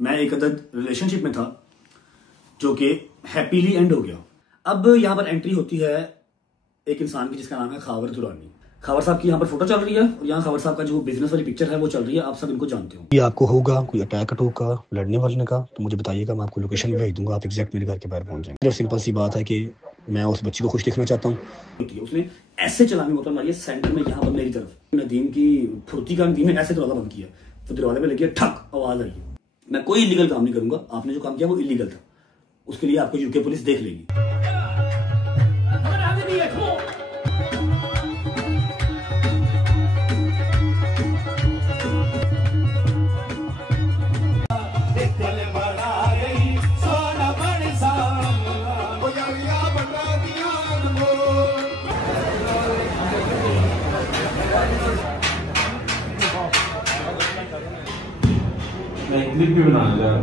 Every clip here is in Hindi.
मैं एक अदद रिलेशनशिप में था जो कि हैप्पीली एंड हो गया। अब यहाँ पर एंट्री होती है एक इंसान की जिसका नाम है खावर दुरानी। खावर साहब की यहाँ पर फोटो चल रही है और यहाँ खावर साहब का जो बिजनेस वाली पिक्चर है वो चल रही है। आप सब इनको जानते हो। ये आपको होगा कोई अटैक का लड़ने वालने का तो मुझे बताइएगा, मैं आपको लोकेशन भेज दूंगा, आप एग्जैक्ट मेरे घर के बाहर पहुंच जाएंगे। सिंपल सी बात है कि मैं उस बच्ची को खुश देखना चाहता हूँ। उसने ऐसे चलानी बोतल मारी है सेंटर में, यहाँ पर मेरी तरफ नदीम की फुर्ती का नदीम ने ऐसे दरवाजा बंद किया तो दरवाजे में लगी ठक आवाज आई। मैं कोई इलीगल काम नहीं करूंगा, आपने जो काम किया वो इलीगल था, उसके लिए आपको यूके पुलिस देख लेगी। क्लिप भी बनाना यार।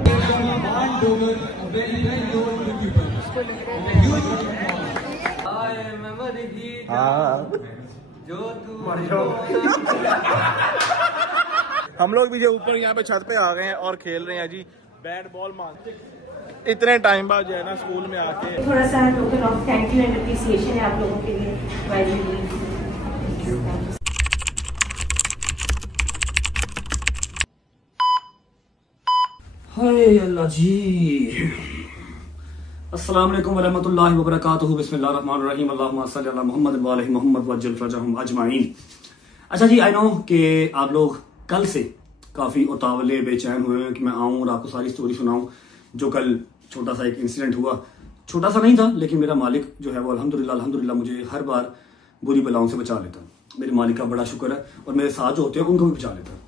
हम लोग भी जो ऊपर यहाँ पे छत पे आ गए हैं और खेल रहे हैं जी बैट बॉल मार। इतने टाइम बाद जो है ना स्कूल में आके थोड़ा सा token of thank you and appreciation है आप लोगों के लिए। हाय अल्लाह जी। अस्सलाम वालेकुम वरहमतुल्लाहि वबरकातुहू। बिस्मिल्लाहिर्रहमानिर्रहीम। अल्लाहुम्मा सल्लि अला मुहम्मद व आलि मुहम्मद वज्जल फरजहुम अजमाइन। अच्छा जी, आई नो कि आप लोग कल से काफ़ी उतावले बेचैन हुए हैं कि मैं आऊँ और आपको सारी स्टोरी सुनाऊँ। जो कल छोटा सा एक इंसिडेंट हुआ, छोटा सा नहीं था लेकिन मेरा मालिक जो है वो अल्हम्दुलिल्लाह मुझे हर बार बुरी बलाओं से बचा लेता। मेरे मालिक का बड़ा शुक्र है और मेरे साथ जो होते हैं उनको भी बचा लेता।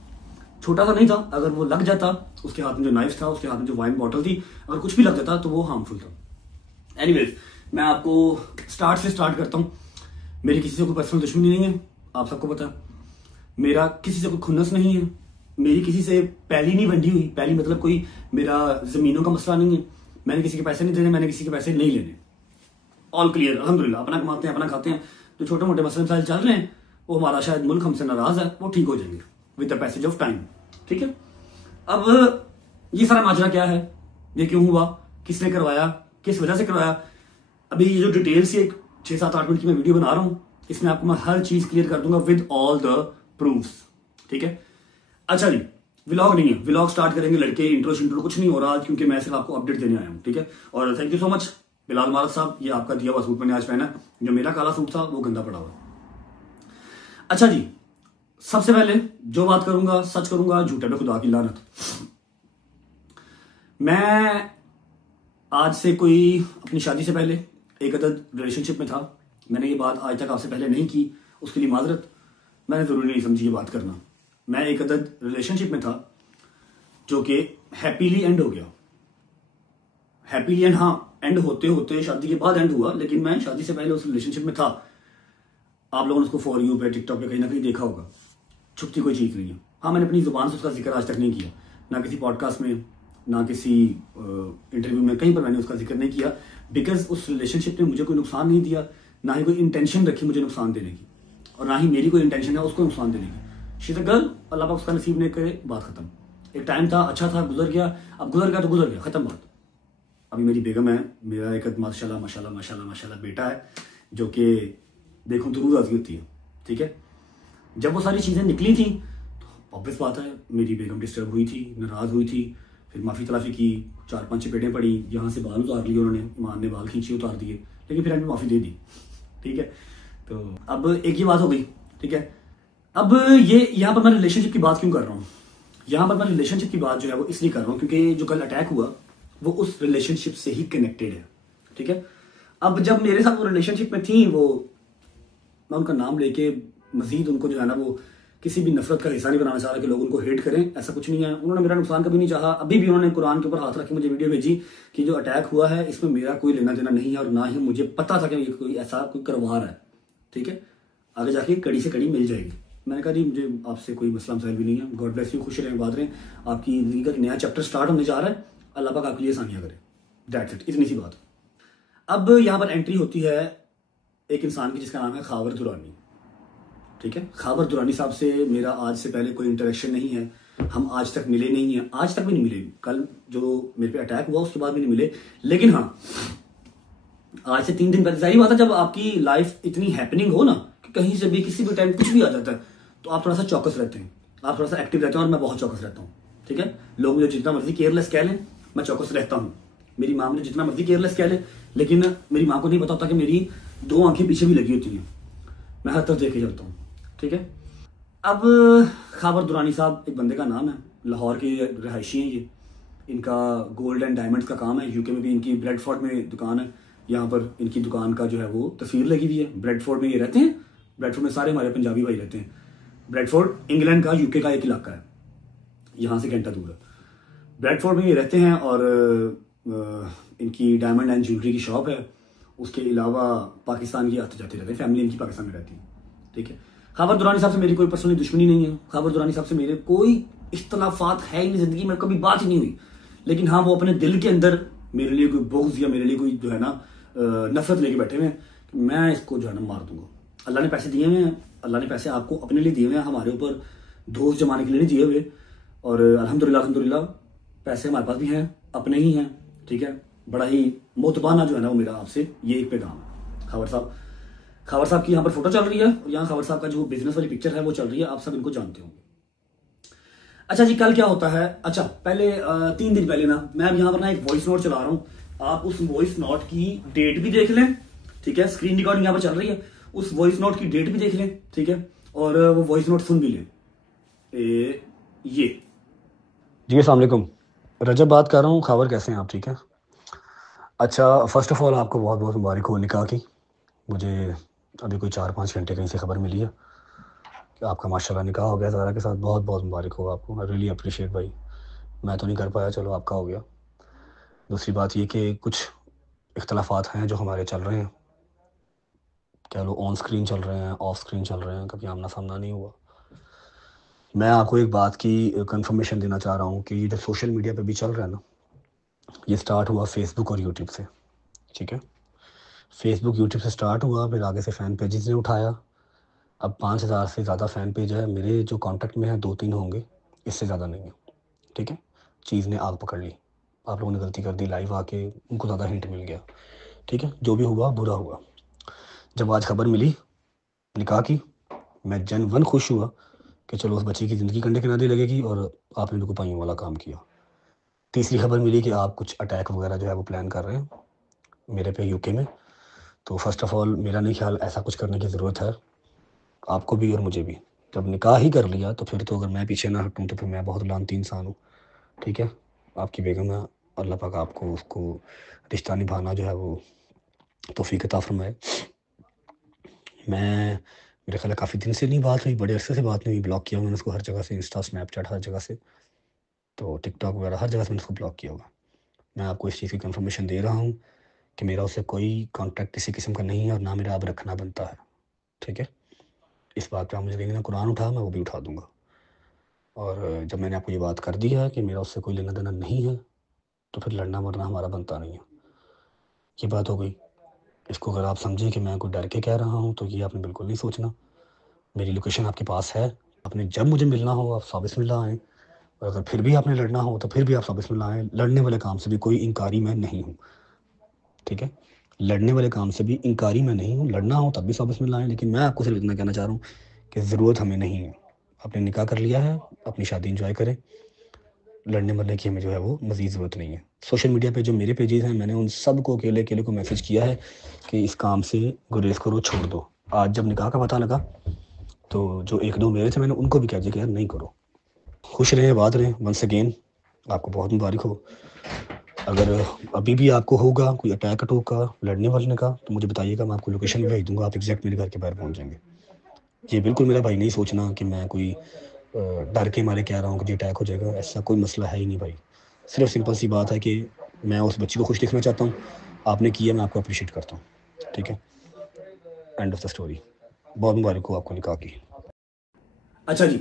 छोटा सा नहीं था, अगर वो लग जाता, उसके हाथ में जो नाइफ था, उसके हाथ में जो वाइन बॉटल थी, अगर कुछ भी लग जाता तो वो हार्मफुल था। एनीवेज, मैं आपको स्टार्ट से स्टार्ट करता हूँ। मेरी किसी से कोई पर्सनल दुश्मनी नहीं है, आप सबको पता है। मेरा किसी से कोई खुन्नस नहीं है, मेरी किसी से पहली नहीं बंधी हुई। पहली मतलब कोई मेरा जमीनों का मसला नहीं है, मैंने किसी के पैसे नहीं देने, मैंने किसी के पैसे नहीं लेने। ऑल क्लियर अल्हम्दुलिल्लाह, अपना कमाते हैं अपना खाते हैं। जो छोटे मोटे मसले मसाइल चल रहे हैं वो हमारा शायद मुल्क हमसे नाराज है, वो ठीक हो जाएंगे with the passage of time. ठीक है, अब ये सारा माजरा क्या है, ये क्यों हुआ, किसने करवाया, किस वजह से करवाया, अभी ये जो डिटेल से एक 6-7-8 मिनट की मैं वीडियो बना रहा हूं, इसमें आपको मैं हर चीज क्लियर कर दूंगा विद ऑल द प्रूफ्स। ठीक है, अच्छा जी, व्लॉग नहीं है, व्लॉग स्टार्ट करेंगे लड़के, इंट्रो कुछ नहीं हो रहा आज, क्योंकि मैं सिर्फ आपको अपडेट देने आया हूं। ठीक है, और thank you so much Bilal Marad साहब, ये आपका दिया हुआ सूट मैंने आज पहना। जो मेरा काला सूट था वो गंदा पड़ा हुआ। अच्छा जी, सबसे पहले जो बात करूंगा सच करूंगा, झूठे पे खुदा की लानत। मैं आज से कोई अपनी शादी से पहले एक अदद रिलेशनशिप में था। मैंने ये बात आज तक आपसे पहले नहीं की, उसके लिए माजरत, मैंने जरूरी नहीं समझी ये बात करना। मैं एक अदद रिलेशनशिप में था जो कि हैप्पीली एंड हो गया। हैप्पीली एंड, हाँ, एंड होते होते शादी के बाद एंड हुआ, लेकिन मैं शादी से पहले उस रिलेशनशिप में था। आप लोगों ने उसको फॉर यू पे टिकटॉक पे कहीं ना कहीं देखा होगा, छुपती कोई चीज नहीं है। हाँ, मैंने अपनी जुबान से उसका जिक्र आज तक नहीं किया, ना किसी पॉडकास्ट में, ना किसी इंटरव्यू में, कहीं पर मैंने उसका जिक्र नहीं किया, बिकॉज उस रिलेशनशिप ने मुझे कोई नुकसान नहीं दिया, ना ही कोई इंटेंशन रखी मुझे नुकसान देने की, और ना ही मेरी कोई इंटेंशन है उसको नुकसान देने की। शी इज अ गर्ल, अल्लाह पाक उसका नसीब ने करे, बात खत्म। एक टाइम था, अच्छा था, गुजर गया, अब गुजर गया तो गुजर गया, खत्म बात। अभी मेरी बेगम है, मेरा एक माशाल्लाह माशाल्लाह माशाल्लाह माशाल्लाह बेटा है, जो कि देखो तो रूह राजी होती है। ठीक है, जब वो सारी चीज़ें निकली थी तो ऑब्वियस बात है मेरी बेगम डिस्टर्ब हुई थी, नाराज़ हुई थी, फिर माफ़ी तलाफ़ी की, 4-5 चपेटें पड़ी, यहाँ से बाल उतार लिए उन्होंने, ईमान ने बाल खींचे उतार दिए, लेकिन फिर हमें माफ़ी दे दी। ठीक है, तो अब एक ही बात हो गई। ठीक है, अब ये यहाँ पर मैं रिलेशनशिप की बात क्यों कर रहा हूँ, यहाँ पर मैं रिलेशनशिप की बात जो है वो इसलिए कर रहा हूँ क्योंकि जो कल अटैक हुआ वो उस रिलेशनशिप से ही कनेक्टेड है। ठीक है, अब जब मेरे साथ वो रिलेशनशिप में थी, वो मैं उनका नाम लेके मजीद उनको जो है ना वो किसी भी नफरत का हिस्सा नहीं बनाना चाह रहा कि लोग उनको हेट करें, ऐसा कुछ नहीं है। उन्होंने मेरा नुकसान कभी नहीं चाहा। अभी भी उन्होंने कुरान के ऊपर हाथ रख के मुझे वीडियो भेजी कि जो अटैक हुआ है इसमें मेरा कोई लेना देना नहीं है, और ना ही मुझे पता था कि ये कोई ऐसा कोई करवार है। ठीक है, आगे जाके कड़ी से कड़ी मिल जाएगी। मैंने कहा जी मुझे आपसे कोई मसला मसाइल भी नहीं है, गॉड ब्लेस यू, खुश रहें, बात रहें, आपकी जिंदगी का एक नया चैप्टर स्टार्ट होने जा रहा है, अल्लाह पाक आपके लिए आसानियां करे, दैट्स इट, इतनी सी बात। अब यहाँ पर एंट्री होती है एक इंसान की जिसका नाम है खावर दुरानी। ठीक है, खावर दुरानी साहब से मेरा आज से पहले कोई इंटरेक्शन नहीं है, हम आज तक मिले नहीं हैं, आज तक भी नहीं मिले। कल जो मेरे पे अटैक हुआ उसके बाद भी नहीं मिले। लेकिन हाँ, आज से 3 दिन पहले, जाहिर बात है, जब आपकी लाइफ इतनी हैपनिंग हो ना कि कहीं से भी किसी भी टाइम कुछ भी आ जाता है, तो आप थोड़ा सा चौकस रहते हैं, आप थोड़ा सा एक्टिव रहते हैं। और मैं बहुत चौकस रहता हूँ, ठीक है। लोग मुझे जितना मर्जी केयरलेस कह लें, मैं चौकस रहता हूँ। मेरी माँ मुझे जितना मर्जी केयरलेस कह ले, लेकिन मेरी माँ को नहीं पता होता कि मेरी 2 आंखें पीछे भी लगी होती हैं। मैं हर तरफ देखे जाता हूँ, ठीक है। अब खाबर दुरानी साहब एक बंदे का नाम है, लाहौर के रहायशी हैं ये। इनका गोल्ड एंड डायमंड्स का काम है। यूके में भी इनकी ब्रेडफोर्ड में दुकान है। यहाँ पर इनकी दुकान का जो है वो तस्वीर लगी हुई है। ब्रेडफोर्ड में ये रहते हैं। ब्रेडफोर्ड में सारे हमारे पंजाबी भाई रहते हैं। ब्रेडफोर्ड इंग्लैंड का, यूके का एक इलाका है, यहाँ से घंटा दूर है। ब्रेडफोर्ड में ये रहते हैं और इनकी डायमंड एंड ज्वेलरी की शॉप है। उसके अलावा पाकिस्तान की आते जाते रहते हैं, फैमिली इनकी पाकिस्तान में रहती है, ठीक है। खाबर दुरानी साहब से मेरी कोई पर्सनली दुश्मनी नहीं है। खाबर दुरानी साहब से मेरे कोई इख्तलाफात है ही नहीं, जिंदगी में कभी बात ही नहीं हुई। लेकिन हाँ, वो अपने दिल के अंदर मेरे लिए कोई बुग़्ज़ या मेरे लिए कोई जो है ना नफरत लेके बैठे हुए हैं। मैं इसको जो है ना मार दूंगा। अल्लाह ने पैसे दिए हुए हैं, अल्लाह ने पैसे आपको अपने लिए दिए हुए हैं, हमारे ऊपर दोस्त जमाने के लिए नहीं दिए हुए। और अल्हम्दुलिल्लाह पैसे हमारे पास भी हैं, अपने ही हैं, ठीक है। बड़ा ही मोतबाना जो है ना वो मेरा आपसे ये एक पैगाम है। खाबर साहब की यहाँ पर फोटो चल रही है और यहाँ खाबर साहब का जो बिजनेस वाली पिक्चर है वो चल रही है। आप सब इनको जानते होंगे। अच्छा जी, कल क्या होता है? अच्छा, पहले 3 दिन पहले ना मैं अब यहाँ पर ना एक वॉइस नोट चला रहा हूँ। आप उस वॉइस नोट की डेट भी देख लें, ठीक है। स्क्रीन रिकॉर्डिंग यहाँ पर चल रही है, उस वॉइस नोट की डेट भी देख लें, ठीक है। और वो वॉइस नोट सुन भी लें। ये जी अस्सलाम वालेकुम, रजब बात कर रहा हूँ। खबर कैसे हैं आप? ठीक है। अच्छा, फ़र्स्ट ऑफ़ ऑल आपको बहुत बहुत मुबारक हो निकाह की। मुझे अभी कोई 4-5 घंटे कहीं से खबर मिली है कि आपका माशाल्लाह निकाह हो गया ज़ारा के साथ। बहुत बहुत मुबारक हो आपको। आई रियली अप्रिशिएट भाई। मैं तो नहीं कर पाया, चलो आपका हो गया। दूसरी बात ये कि कुछ इख्तलाफात हैं जो हमारे चल रहे हैं, कह लो ऑन स्क्रीन चल रहे हैं, ऑफ स्क्रीन चल रहे हैं, कभी आमना सामना नहीं हुआ। मैं आपको एक बात की कंफर्मेशन देना चाह रहा हूँ कि ये जो सोशल मीडिया पे भी चल रहा है ना, ये स्टार्ट हुआ फेसबुक और यूट्यूब से, ठीक है। फेसबुक यूट्यूब से स्टार्ट हुआ, फिर आगे से फ़ैन पेजेस ने उठाया। अब 5000 से ज़्यादा फ़ैन पेज है मेरे जो कांटेक्ट में है, 2-3 होंगे, इससे ज़्यादा नहीं है, ठीक है। चीज़ ने आग पकड़ ली, आप लोगों ने गलती कर दी, लाइव आके उनको ज़्यादा हिंट मिल गया, ठीक है। जो भी हुआ बुरा हुआ। जब आज खबर मिली निकाह की, मैं जनवन खुश हुआ कि चलो उस बच्ची की ज़िंदगी कंधे किनारे लगेगी और आपने मेरे को पाइयों वाला काम किया। तीसरी खबर मिली कि आप कुछ अटैक वगैरह जो है वो प्लान कर रहे हैं मेरे पे यूके में। तो फर्स्ट ऑफ़ ऑल मेरा नहीं ख्याल ऐसा कुछ करने की ज़रूरत है, आपको भी और मुझे भी। जब निकाह ही कर लिया तो फिर तो अगर मैं पीछे ना हटूँ तो फिर मैं बहुत लानती इंसान हूँ, ठीक है। आपकी बेगम है, अल्लाह पाक आपको उसको रिश्ता निभाना जो है वो तौफीक अता फरमाए। मैं मेरे ख्याल काफ़ी दिन से नहीं बात हुई, बड़े अरसे से बात नहीं हुई। ब्लॉक किया मैंने उसको हर जगह से, इंस्टा, स्नैपचैट, हर जगह से, तो टिकटॉक वगैरह हर जगह से मैंने उसको ब्लॉक किया हुआ। मैं आपको इस चीज़ की कंफर्मेशन दे रहा हूँ कि मेरा उससे कोई कॉन्टैक्ट किसी किस्म का नहीं है और ना मेरा अब रखना बनता है, ठीक है। इस बात पे आप मुझे कहेंगे ना कुरान उठा, मैं वो भी उठा दूँगा। और जब मैंने आपको ये बात कर दी है कि मेरा उससे कोई लेना देना नहीं है, तो फिर लड़ना मरना हमारा बनता नहीं है। ये बात हो गई। इसको अगर आप समझें कि मैं कोई डर के कह रहा हूँ तो ये आपने बिल्कुल नहीं सोचना। मेरी लोकेशन आपके पास है, आपने जब मुझे मिलना हो आप साबित बिस्मिल्लाह आएँ, और अगर फिर भी आपने लड़ना हो तो फिर भी आप साबित बिस्मिल्लाह आएँ। लड़ने वाले काम से भी कोई इनकारी मैं नहीं हूँ, ठीक है। लड़ने वाले काम से भी इनकारी मैं नहीं हूँ। लड़ना हो तब भी साबित बिस्मिल्लाह आएँ। लेकिन मैं आपको सिर्फ इतना कहना चाह रहा हूँ कि ज़रूरत हमें नहीं है। आपने निकाह कर लिया है, अपनी शादी एंजॉय करें। लड़ने मरने की हमें जो है वो मज़ीद ज़रूरत नहीं है। सोशल मीडिया पे जो मेरे पेजेस हैं, मैंने उन सब को अकेले को मैसेज किया है कि इस काम से गुरेज करो, छोड़ दो। आज जब निकाह का पता लगा तो जो 1-2 मेरे थे, मैंने उनको भी कह दिया कि यार नहीं करो। खुश रहें, आबाद रहें। वंस अगेन आपको बहुत मुबारक हो। अगर अभी भी आपको होगा कोई अटैक का लड़ने वड़ने का तो मुझे बताइएगा, मैं आपको लोकेशन भी भेज दूँगा, आप एग्जैक्ट मेरे घर के बाहर पहुँच जाएँगे। ये बिल्कुल मेरा भाई नहीं सोचना कि मैं कोई डर के मारे कह रहा हूँ कि जी अटैक हो जाएगा, ऐसा कोई मसला है ही नहीं भाई। सिर्फ सिंपल सी बात है कि मैं उस बच्ची को खुश देखना चाहता हूँ, आपने किया, मैं आपको अप्रिशिएट करता हूँ, ठीक है। End of the story. बहुत मुबारक हो आपको निकाह की। अच्छा जी,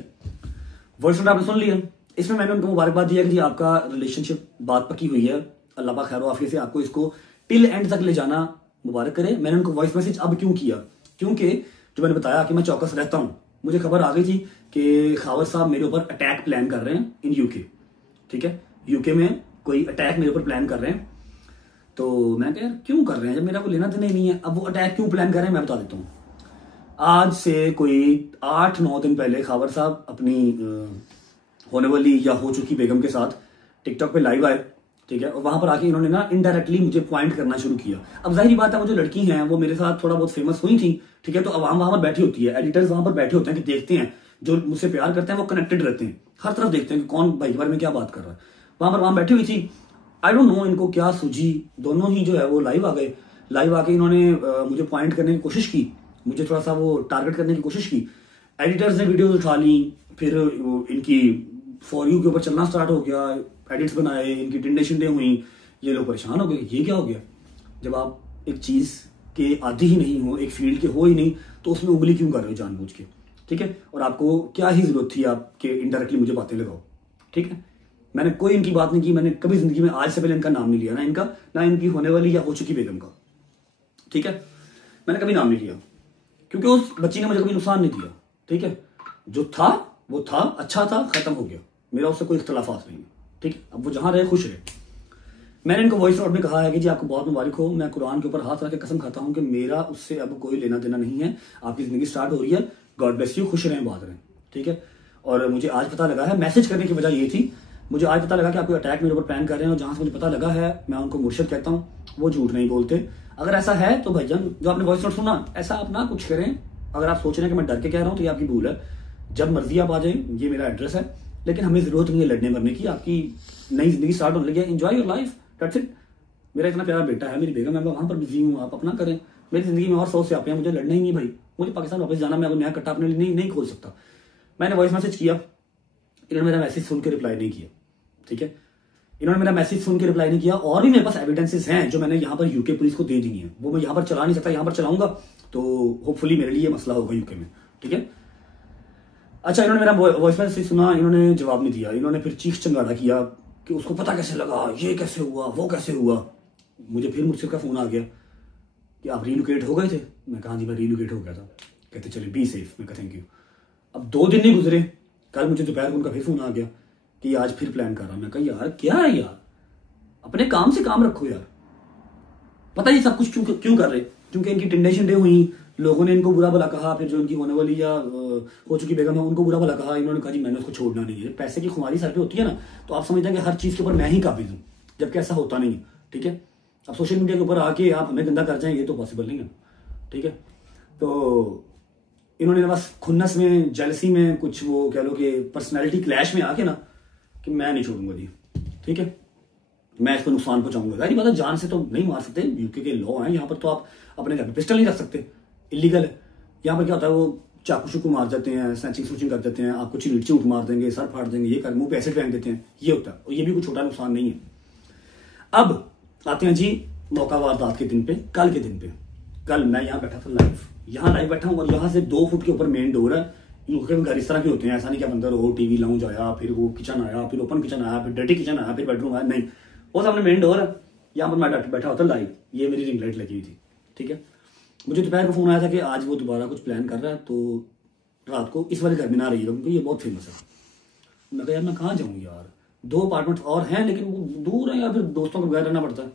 वॉइस नोट आपने सुन लिया। इसमें मैंने उनको मुबारकबाद दिया कि जी आपका रिलेशनशिप बात पक्की हुई है, अल्लाह पाक खैर आफियत से आपको इसको टिल एंड तक ले जाना मुबारक करे। मैंने उनको वॉइस मैसेज अब क्यों किया, क्योंकि जो मैंने बताया कि मैं चौकस रहता हूँ, मुझे खबर आ गई थी कि खावर साहब मेरे ऊपर अटैक प्लान कर रहे हैं इन यूके, ठीक है, यूके में कोई अटैक मेरे ऊपर प्लान कर रहे हैं। तो मैं कह यार क्यों कर रहे हैं जब मेरा कोई लेना देना ही नहीं है। अब वो अटैक क्यों प्लान कर रहे हैं मैं बता देता हूँ। आज से कोई 8-9 दिन पहले खावर साहब अपनी होने वाली या हो चुकी बेगम के साथ टिकटॉक पे लाइव आए, ठीक है, और वहां पर आके इन्होंने ना इनडायरेक्टली मुझे पॉइंट करना शुरू किया। अब जाहिर बात है वो जो लड़की हैं वो मेरे साथ थोड़ा बहुत फेमस हुई थी, ठीक है, तो अवाम वहां पर बैठी होती है, एडिटर्स वहां पर बैठे होते हैं कि देखते हैं जो मुझसे प्यार करते हैं वो कनेक्टेड रहते हैं, हर तरफ देखते हैं कि कौन भाई के बारे में क्या बात कर रहा है। वहां बैठी हुई थी, आई डोंट नो इनको क्या सूझी, दोनों ही जो है वो लाइव आ गए। लाइव आके इन्होंने मुझे पॉइंट करने की कोशिश की, मुझे थोड़ा सा वो टारगेट करने की कोशिश की। एडिटर्स ने वीडियोस उठा ली, फिर इनकी फॉर यू के ऊपर चलना स्टार्ट हो गया, एडिट्स बनाए, इनकी टिंडे शिंडे हुई, ये लोग परेशान हो गए, ये क्या हो गया। जब आप एक चीज के आदी ही नहीं हो, एक फील्ड के हो ही नहीं, तो उसमें उंगली क्यों कर रहे हो जानबूझ के, ठीक है, और आपको क्या ही जरूरत थी आपके इनडायरेक्टली मुझे बातें लगाओ, ठीक है। मैंने कोई इनकी बात नहीं की, मैंने कभी जिंदगी में आज से पहले इनका नाम नहीं लिया, ना इनका ना इनकी होने वाली या हो चुकी बेगम का, ठीक है, मैंने कभी नाम नहीं लिया क्योंकि उस बच्ची ने मुझे कभी नुकसान नहीं दिया, ठीक है, जो था वो था, अच्छा था, खत्म हो गया, मेरा उससे कोई इख्तलाफात नहीं है, ठीक है। अब वो जहां रहे खुश रहे। मैंने इनको वॉइस नोट में कहा है कि जी आपको बहुत मुबारक हो, मैं कुरान के ऊपर हाथ रख के कसम खाता हूं कि मेरा उससे अब कोई लेना देना नहीं है, आपकी जिंदगी स्टार्ट हो रही है, गॉड ब्लेस यू, खुश रहें, बात रहें, ठीक है। और मुझे आज पता लगा है, मैसेज करने की वजह ये थी, मुझे आज पता लगा कि आपको अटैक मेरे ऊपर प्लान कर रहे हैं, और जहां से मुझे पता लगा है मैं उनको मुर्शिद कहता हूं, वो झूठ नहीं बोलते। अगर ऐसा है तो भाईजान जो आपने वॉइस नोट सुना, ऐसा आप ना कुछ करें। अगर आप सोच रहे हैं कि मैं डर के कह रहा हूं तो ये आपकी भूल है, जब मर्जी आप आ जाएं, ये मेरा एड्रेस है, लेकिन हमें जरूरत नहीं है लड़ने मरने की, आपकी नई जिंदगी स्टार्ट होने लगी है, enjoy your life, that's it. मेरा इतना प्यारा बेटा है, मेरी बेगम है, मैं वहां पर बिजी हूँ, आप अपना करें, मेरी जिंदगी में और 100 से आप हैं, मुझे लड़ना ही नहीं भाई, मुझे पाकिस्तान वापस जाना, मैं अब नया कट्टा अपने लिए नहीं खोल सकता। मैंने वॉइस मैसेज किया, इन्होंने मेरा मैसेज सुन के रिप्लाई नहीं किया, ठीक है, इन्होंने मेरा मैसेज सुन के रिप्लाई नहीं किया। और भी मेरे पास एविडेंसेस हैं जो मैंने यहाँ पर यूके पुलिस को दे दी है, वो मैं यहाँ पर चला नहीं सकता, यहाँ पर चलाऊंगा तो होपफुली मेरे लिए मसला होगा यूके में, ठीक है। अच्छा, इन्होंने मेरा वॉइस मैसेज सुना, इन्होंने जवाब नहीं दिया, इन्होंने फिर चीख चंगाड़ा किया कि उसको पता कैसे लगा, ये कैसे हुआ, वो कैसे हुआ। मुझे फिर मुझसे का फोन आ गया कि आप रीलोकेट हो गए थे, मैं कहा जी मैं रीलोकेट हो गया था, कहते चले बी सेफ, मैं कहा थैंक यू। अब 2 दिन नहीं गुजरे, कल मुझे दोपहर को उनका फिर फोन आ गया कि आज फिर प्लान कर रहा। मैं कहा यार क्या है यार, अपने काम से काम रखो यार, पता ये सब कुछ क्यों कर रहे, क्योंकि इनकी टिंडे शिंडे हुई, लोगों ने इनको बुरा भला कहा, फिर जो इनकी होने वाली या हो चुकी बेगम है उनको बुरा भला कहा, इन्होंने कहा जी मैंने उसको छोड़ना नहीं है। पैसे की खुमारी सर पे होती है ना, तो आप समझते हैं कि हर चीज के ऊपर मैं ही काबिज हूं, जबकि ऐसा होता नहीं है, ठीक है। अब सोशल मीडिया के ऊपर आके आप हमें गंदा कर जाएं, ये तो पॉसिबल नहीं है, ठीक है। तो इन्होंने बस खुन्नस में, जेलसी में, कुछ वो कह लो कि पर्सनैलिटी क्लैश में आके ना कि मैं नहीं छोड़ूंगा जी, ठीक है, मैं इसको नुकसान पहुंचाऊंगा। सारी बात है, जान से तो नहीं मार सकते, यूके के लॉ हैं, यहाँ पर तो आप अपने घर पे पिस्टल नहीं रख सकते, इलीगल है। यहाँ पर क्या होता है, वो चाकू शुकू मार जाते हैं, स्नैचिंग स्विचिंग कर देते हैं, आपको चिल्ट चूट मार देंगे, सर फाड़ देंगे, ये कर मुंह पे एसिड फेंक देते हैं, ये होता है, और ये भी कोई छोटा नुकसान नहीं है। अब आते हैं जी मौका वारदात के दिन पे, कल के दिन पे। कल मैं यहाँ बैठा था लाइव, यहाँ लाइव बैठा हूँ, और यहाँ से 2 फुट के ऊपर मेन डोर है। यूके में घर इस तरह के होते हैं, ऐसा नहीं कि अंदर हो, टीवी लाउंज आया, फिर वो किचन आया, फिर ओपन किचन आया, फिर डर्टी किचन आया, फिर बेडरूम आया, नहीं, वो सामने मेन डोर है, यहाँ पर मैं बैठा होता लाइव, ये मेरी रिंग लाइट लगी हुई थी, ठीक है। मुझे दोपहर को फोन आया था कि आज वो दोबारा कुछ प्लान कर रहा है, तो रात को इस वाले घर में ना रहिएगा क्योंकि ये बहुत फेमस है। मैं कहा यार मैं कहाँ जाऊँ यार, 2 अपार्टमेंट्स और हैं लेकिन वो दूर है, या फिर दोस्तों के बगैर रहना पड़ता है।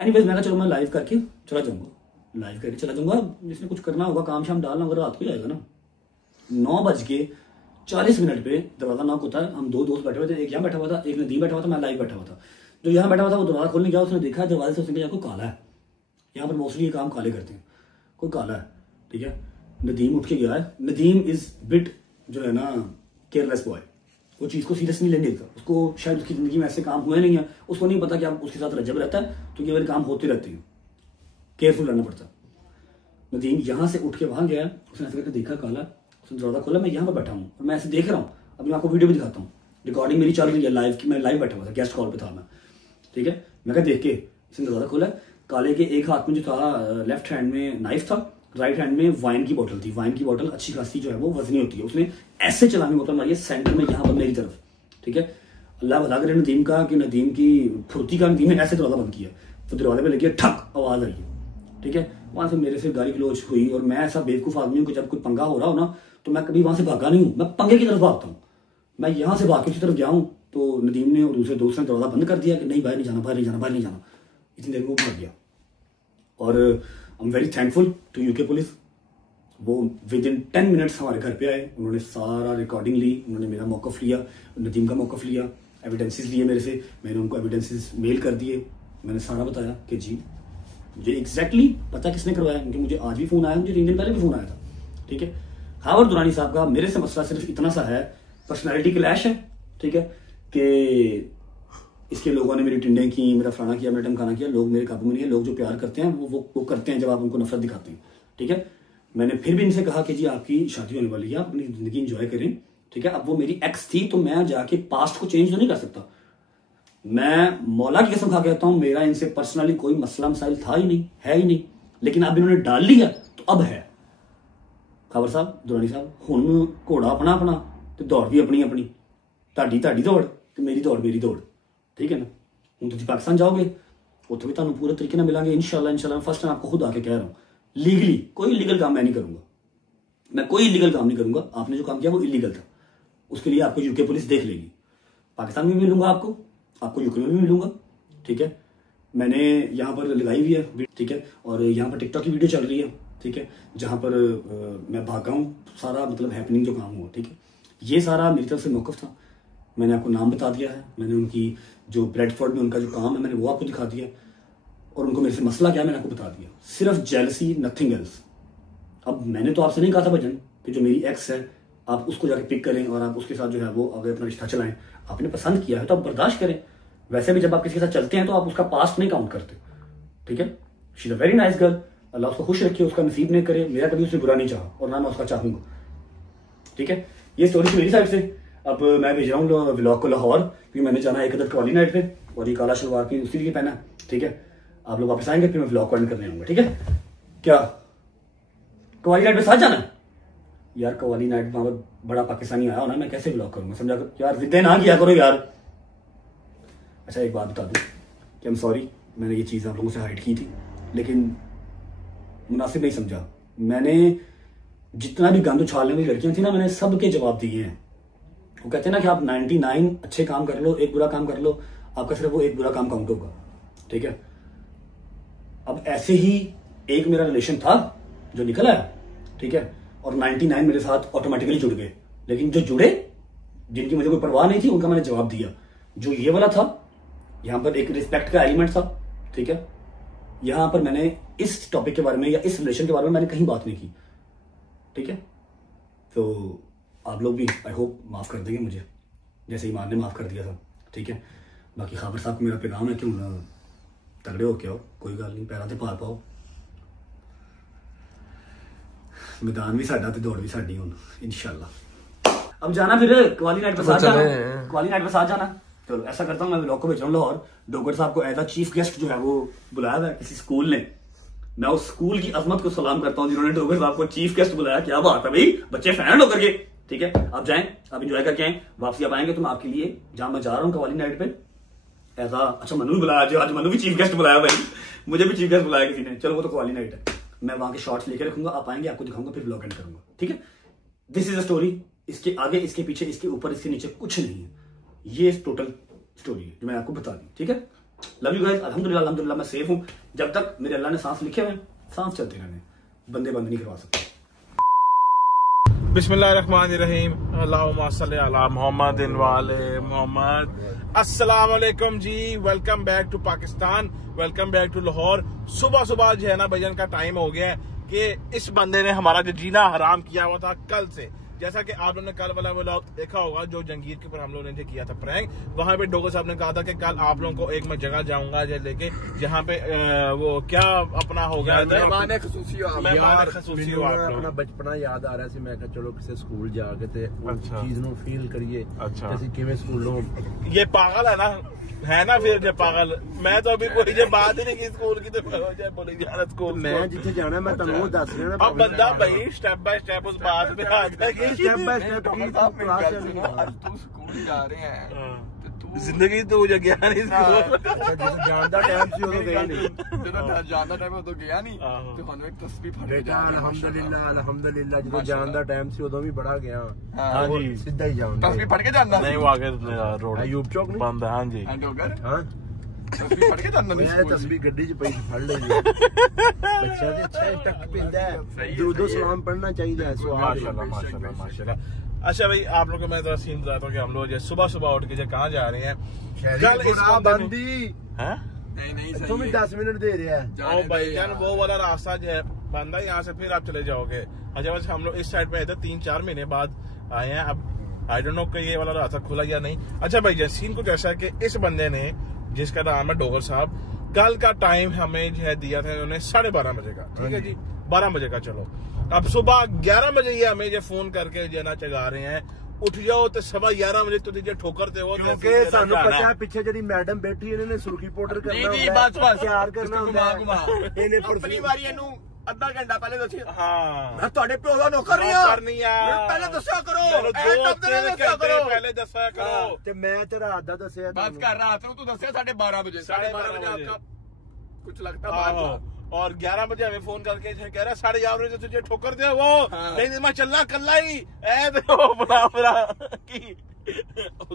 एनीवेज मैं कहा चलो मैं लाइव करके चला जाऊंगा, लाइव करके चला जाऊंगा, जिसने कुछ करना होगा, काम शाम डालना होगा, रात को जाएगा ना। 9:40 पे दरवाजा नॉक होता है, हम 2 दोस्त बैठे हुए थे, एक यहाँ बैठा हुआ था, एक नदीम बैठा हुआ था, मैं लाइव बैठा हुआ था। जो यहाँ बैठा हुआ था वो दरवाजा खोलने गया, उसने देखा दरवाजे से, उसने कहा कोई काला है, यहाँ पर मोस्टली ये काम काले करते हैं, कोई काला है, ठीक है। नदीम उठ के गया है, नदीम इज बिट जो है ना केयरलेस बॉय, वो चीज़ को सीरियस नहीं लेने देता, उसको शायद उसकी जिंदगी में ऐसे काम हुए नहीं है, उसको नहीं पता कि आप उसके साथ रजब रहता है तो ये वाले काम होते रहते हैं, केयरफुल रहना पड़ता है। नदीम यहाँ से उठ के वहां गया, उसने ऐसे करके देखा काला, उसने दरवाजा खोला, मैं यहाँ पर बैठा हूँ और मैं ऐसे देख रहा हूँ, अभी मैं आपको वीडियो भी दिखाता हूँ, रिकॉर्डिंग मेरी चल रही है लाइव की, मैं लाइव बैठा हुआ था, गेस्ट कॉल पे था मैं, ठीक है। मैं कहा देख के इसने दरवाजा खोला, काले के एक हाथ में जो था लेफ्ट हैंड में नाइफ था, राइट हैंड में वाइन की बोतल थी, वाइन की बोतल अच्छी खासी जो है वो वजनी होती है, उसने ऐसे चलानी बोतल मारी है सेंटर में यहाँ पर मेरी तरफ, ठीक है। अल्लाह भला करे नदीम का कि नदीम की फुर्ती का, नदीम ने ऐसे दरवाजा बंद किया, तो दरवाजे पे लगी ठक आवाज आई, ठीक है। वहां से मेरे से गाली गलौज हुई और मैं ऐसा बेवकूफ आदमी हूँ कि जब कोई पंगा हो रहा हो ना तो मैं कभी वहां से भागा नहीं हूँ, मैं पंगे की तरफ भागता हूँ। मैं यहाँ से भाग के उसी तरफ गया हूँ तो नदीम ने और दूसरे दोस्त ने दरवाजा बंद कर दिया कि नहीं बाहर नहीं जाना, बाहर नहीं जाना, बाहर नहीं जाना। इतनी देर में वो भाग गया और I am very thankful to UK police. वो विद इन 10 मिनट्स हमारे घर पे आए, उन्होंने सारा रिकॉर्डिंग ली, उन्होंने मेरा मौकफ लिया, नदीम का मौकफ लिया, एविडेंसेस लिए मेरे से, मैंने उनको एविडेंसेस मेल कर दिए। मैंने सारा बताया कि जी मुझे एग्जैक्टली पता किसने करवाया, क्योंकि मुझे आज भी फोन आया, मुझे 3 दिन पहले भी फोन आया था। ठीक है। खावर दुरानी साहब का मेरे से मसला सिर्फ इतना सा है, पर्सनैलिटी क्लैश है। ठीक है कि इसके लोगों ने मेरी टिंडें की, मेरा फलाना किया, मेरा टमकाना किया। लोग मेरे काबू में नहीं है। लोग जो प्यार करते हैं वो करते हैं जब आप उनको नफरत दिखाते हैं। ठीक है। मैंने फिर भी इनसे कहा कि जी आपकी शादी होने वाली है, आप अपनी जिंदगी एंजॉय करें। ठीक है। अब वो मेरी एक्स थी तो मैं जाके पास्ट को चेंज तो नहीं कर सकता। मैं मौला की कसम खा के कहता हूं मेरा इनसे पर्सनली कोई मसला मसाइल था ही नहीं, है ही नहीं, लेकिन अब इन्होंने डाल लिया तो अब है। खबर साहब, दुरानी साहब, हुण घोड़ा अपना अपना ते दौड़ भी अपनी अपनी, ਤੁਹਾਡੀ दौड़ ते मेरी दौड़। ठीक है ना। हुण तुसीं पाकिस्तान जाओगे उत्थे भी तुहानूं पूरे तरीके नाल मिलांगे इंशाल्लाह। फर्स्ट टाइम आपको खुद आके कह रहा हूं, लीगली कोई इलीगल काम मैं नहीं करूंगा, मैं कोई इलीगल काम नहीं करूंगा। आपने जो काम किया वो इलीगल था, उसके लिए आपको यूके पुलिस देख लेगी। पाकिस्तान में भी मिलूंगा आपको यूके में भी मिलूंगा। ठीक है। मैंने यहाँ पर लगाई हुई है, ठीक है, और यहाँ पर टिकटॉक की वीडियो चल रही है। ठीक है। जहाँ पर मैं भागा हूँ, सारा मतलब हैपनिंग जो काम हुआ। ठीक है। ये सारा मेरी तरफ से मौकफ था। मैंने आपको नाम बता दिया है, मैंने उनकी जो ब्रेडफोर्ड में उनका जो काम है मैंने वो आपको दिखा दिया, और उनको मेरे से मसला क्या है मैंने आपको बता दिया। सिर्फ जेलसी, नथिंग एल्स। अब मैंने तो आपसे नहीं कहा था भजन कि जो मेरी एक्स है आप उसको जाके पिक करें और आप उसके साथ जो है वो आगे अपना रिश्ता चलाएं। आपने पसंद किया है तो आप बर्दाश्त करें। वैसे भी जब आप किसी के साथ चलते हैं तो आप उसका पास्ट नहीं काउंट करते। ठीक है। She is a very nice girl, Allah उसको खुश रखे, उसका नसीब नहीं करे। मेरा कभी उससे बुरा नहीं चाहा और ना मैं उसका चाहूंगा। ठीक है। ये स्टोरी थी मेरी साइड से। अब मैं भेज रहा हूँ व्लॉग को लाहौर, क्योंकि मैंने जाना एक अदर कवाली नाइट पे, और ये काला शलवार भी उसी लिए पहना। ठीक है। आप लोग वापस आएंगे फिर मैं व्लॉग को एंड करने आऊंगा। ठीक है। क्या कवाली नाइट पे साथ जाना है यार? कवाली नाइट में बड़ा पाकिस्तानी आया हो ना, मैं कैसे व्लॉग करूंगा? समझा कर यार, जिद्दे ना किया करो यार। अच्छा एक बात बता दूं कि आई एम सॉरी, मैंने ये चीज़ आप लोगों से हाइड की थी लेकिन मुनासिब नहीं समझा। मैंने जितना भी गंद उछालने वाली लड़कियां थी ना, मैंने सबके जवाब दिए हैं। वो कहते हैं ना कि आप 99 अच्छे काम कर लो, एक बुरा काम कर लो, आपका सिर्फ वो एक बुरा काम काउंट होगा। ठीक है। अब ऐसे ही एक मेरा रिलेशन था जो निकल आया। ठीक है। और 99 मेरे साथ ऑटोमेटिकली जुड़ गए, लेकिन जो जुड़े जिनकी मुझे कोई परवाह नहीं थी उनका मैंने जवाब दिया। जो ये वाला था, यहां पर एक रिस्पेक्ट का एलिमेंट था। ठीक है। यहां पर मैंने इस टॉपिक के बारे में या इस रिलेशन के बारे में मैंने कहीं बात नहीं की। ठीक है। तो आप लोग भी आई होप माफ कर देंगे मुझे, जैसे ईमान ने माफ कर दिया था। ठीक है। बाकी खाबर साहब को मेरा पैगाम है कि तगड़े हो के आओ, कोई गल नहीं, पैरों से पार पाओ। मैदान भी साडा ते दौड़ भी साडी हुण इंशाल्लाह। अब जाना फिर कवाली नाइट पे साथ जाना, कवाली नाइट पे साथ जाना। चलो ऐसा करता हूँ, मैं व्लॉग को भेज रहा हूँ लाहौर। डोगर साहब को एज अ चीफ गेस्ट जो है वो बुलाया हुआ है किसी स्कूल ने। मैं उस स्कूल की अजमत को सलाम करता हूँ जिन्होंने डोगर साहब को चीफ गेस्ट बुलाया। क्या बात है भाई, बच्चे फैन होकर के। ठीक है। आप जाएं, आप इंजॉय करके आए, वापसी आप आएंगे तो मैं आपके लिए जहां मैं जा रहा हूँ कवाली नाइट पे एज अ, अच्छा मनु भी बुलाया, आज मनु भी चीफ गेस्ट बुलाया भाई, मुझे भी चीफ गेस्ट बुलाया किसी ने। चलो वो तो कवाली नाइट है, मैं वहां के शॉर्ट्स लेके रखूंगा, आप आएंगे आपको दिखाऊंगा, फिर व्लॉग एंड करूंगा। ठीक है। This is a story. इसके आगे, इसके पीछे, इसके ऊपर, इसके नीचे कुछ नहीं है। ये टोटल स्टोरी है जो मैं आपको बता दी। ठीक है। Love you guys. अल्हम्दुलिल्लाह अल्हम्दुलिल्लाह मैं सेफ हूं। जब तक मेरे अल्लाह ने सांस लिखे हुए, सांस चलते रहने, बंदे बंद नहीं करवा सकते। बिस्मिल्लाहिर्रहमानिर्रहीम, अल्लाहुम्मा सल्ली अला मुहम्मदिन व आले मुहम्मद। अस्सलाम वालेकुम जी, welcome back to Pakistan, welcome back to Lahore. सुबह सुबह जो है ना भजन का टाइम हो गया है कि इस बंदे ने हमारा जो जीना हराम किया हुआ था कल से। जैसा कि आप लोगों ने कल वाला व्लॉग देखा होगा जो जंगीर के ऊपर हम लोगों ने किया था प्रैंक, वहां पे डोगर साहब ने कहा था कि कल आप लोगों को एक मैं जगह जाऊंगा लेके जहाँ पे वो क्या अपना हो गया अपना बचपना याद आ रहा सी। मैं कहा चलो किसी स्कूल जाके ते चीज नु फील करिए। अच्छा। जैसे किवें स्कूलों ये पागल है ना फिर जो पागल। मैं तो अभी कोई जो बात ही नहीं की स्कूल की, तो बोली जा स्कूल मैं जिथे जाना मैं तुहानू दस रहा ना। अब बंदा भाई स्टेप बाय स्टेप उस बात पे आता है कि स्टेप बाय स्टेप आज तू स्कूल जा रहे हैं, जिंदगी तो जो गया नहीं जानदा टाइम सी उदों गए नहीं। ਜਦੋਂ ਜਾਣ ਦਾ ਟਾਈਮ ਉਦੋਂ ਗਿਆ ਨਹੀਂ ਤੇ ਹੁਣ ਇੱਕ ਤਸਬੀਹ ਫੜ ਕੇ ਜਾ ਅਲਹਮਦੁਲਿਲਾ ਜਦੋਂ ਜਾਣ ਦਾ ਟਾਈਮ ਸੀ ਉਦੋਂ ਵੀ ਬੜਾ ਗਿਆ। ਹਾਂਜੀ ਸਿੱਧਾ ਹੀ ਜਾਣ ਤਸਬੀਹ ਫੜ ਕੇ ਜਾਂਦਾ ਨਹੀਂ वो आगे रोड ਅਯੂਬ ਚੌਕ ਨਹੀਂ बंद है। हाँ जी ਹਾਂ ਤਸਬੀਹ ਫੜ ਕੇ ਜਾਂਦਾ ਨਹੀਂ ਮੈਂ ਤਸਬੀਹ ਗੱਡੀ 'ਚ ਪਈ ਫੜ ਲਈ ਬੱਚਾ ਤੇ ਅੱਛਾ ਟੱਕ ਪਿੰਦਾ ਹੈ ਦਰੂਦ ਸਲਾਮ पढ़ना चाहिए। माशाल्लाह माशाल्लाह माशाल्लाह। अच्छा भाई आप लोग को मैं थोड़ा सीन बताता हूँ कि हम लोग जो सुबह सुबह उठ के कहाँ जा रहे हैं कल इस बंदी है नहीं तुम 10 मिनट दे रहे हैं। ओ भाई जान वो वाला रास्ता जो है बंद है यहाँ से फिर आप चले जाओगे। अच्छा बस हम लोग इस साइड पे आए थे 3-4 महीने बाद आए हैं। अब आई डोंट नो कि ये वाला रास्ता खुला या नहीं। अच्छा भाई जैसे सीन कुछ ऐसा है कि इस बंदे ने जिसका नाम है डोगर साहब कल का टाइम हमें जो है दिया था उन्होंने 12:30 बजे का। ठीक है जी 12 बजे का। चलो अब सुबह 11 बजे ये हमें जो फोन करके जो ना चगा रहे हैं उठ जाओ तो 11:15 बजे तो तुझे ठोकरते हो क्योंकि सानू पता है पीछे ਜਿਹੜੀ ਮੈਡਮ ਬੈਠੀ ਇਹਨਾਂ ਨੇ ਸੁਰਖੀ ਪਾਊਡਰ ਕਰਨਾ ਨਹੀਂ ਬਸ ਤਿਆਰ ਕਰਨਾ ਹੁੰਦਾ ਇਹਨੇ ਆਪਣੀ ਵਾਰੀ ਇਹਨੂੰ ਅੱਧਾ ਘੰਟਾ ਪਹਿਲੇ ਦੱਸਿਆ। हाँ ਮੈਂ ਤੁਹਾਡੇ ਪਿਓ ਦਾ ਨੌਕਰ ਨਹੀਂ ਆ ਪਹਿਲੇ ਦੱਸਿਆ ਕਰੋ पहले दसा करो ਤੇ ਮੈਂ ਤੇ ਰਾਤ ਦਾ ਦੱਸਿਆ बस कर रात को तू दसिया 12:30 बजे 12:30 बजे आपका कुछ लगता बात और 11 बजे हमें फोन करके कह रहा 11:30 बजे तुझे ठोकर दे वो नहीं मैं चलना कल्ला ही बड़ा की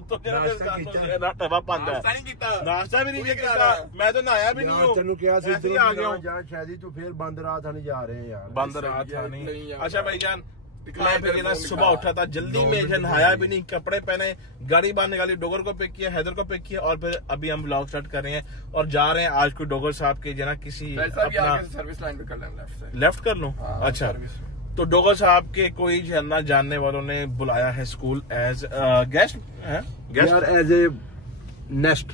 तो नाश्ता भी नहीं किया मैं तो नहाया भी नहीं हूँ। तेनू क्या आ गया शायद तू फिर बंद रात आने जा रहे हैं यार बंद रात नहीं। अच्छा भाईजान मैं फिर ना सुबह उठा था जल्दी में नहाया भी नहीं कपड़े पहने गाड़ी बाहर निकाली डोगर को पिक किया हैदर को पिक किया और फिर अभी हम ब्लॉग स्टार्ट कर रहे हैं और जा रहे हैं आज कोई डोगर साहब के जना किसी अपना सर्विस लाइन पे कर लेना लेफ्ट कर लूं। अच्छा तो डोगर साहब के कोई झरना जानने वालों ने बुलाया है school as guest as a nest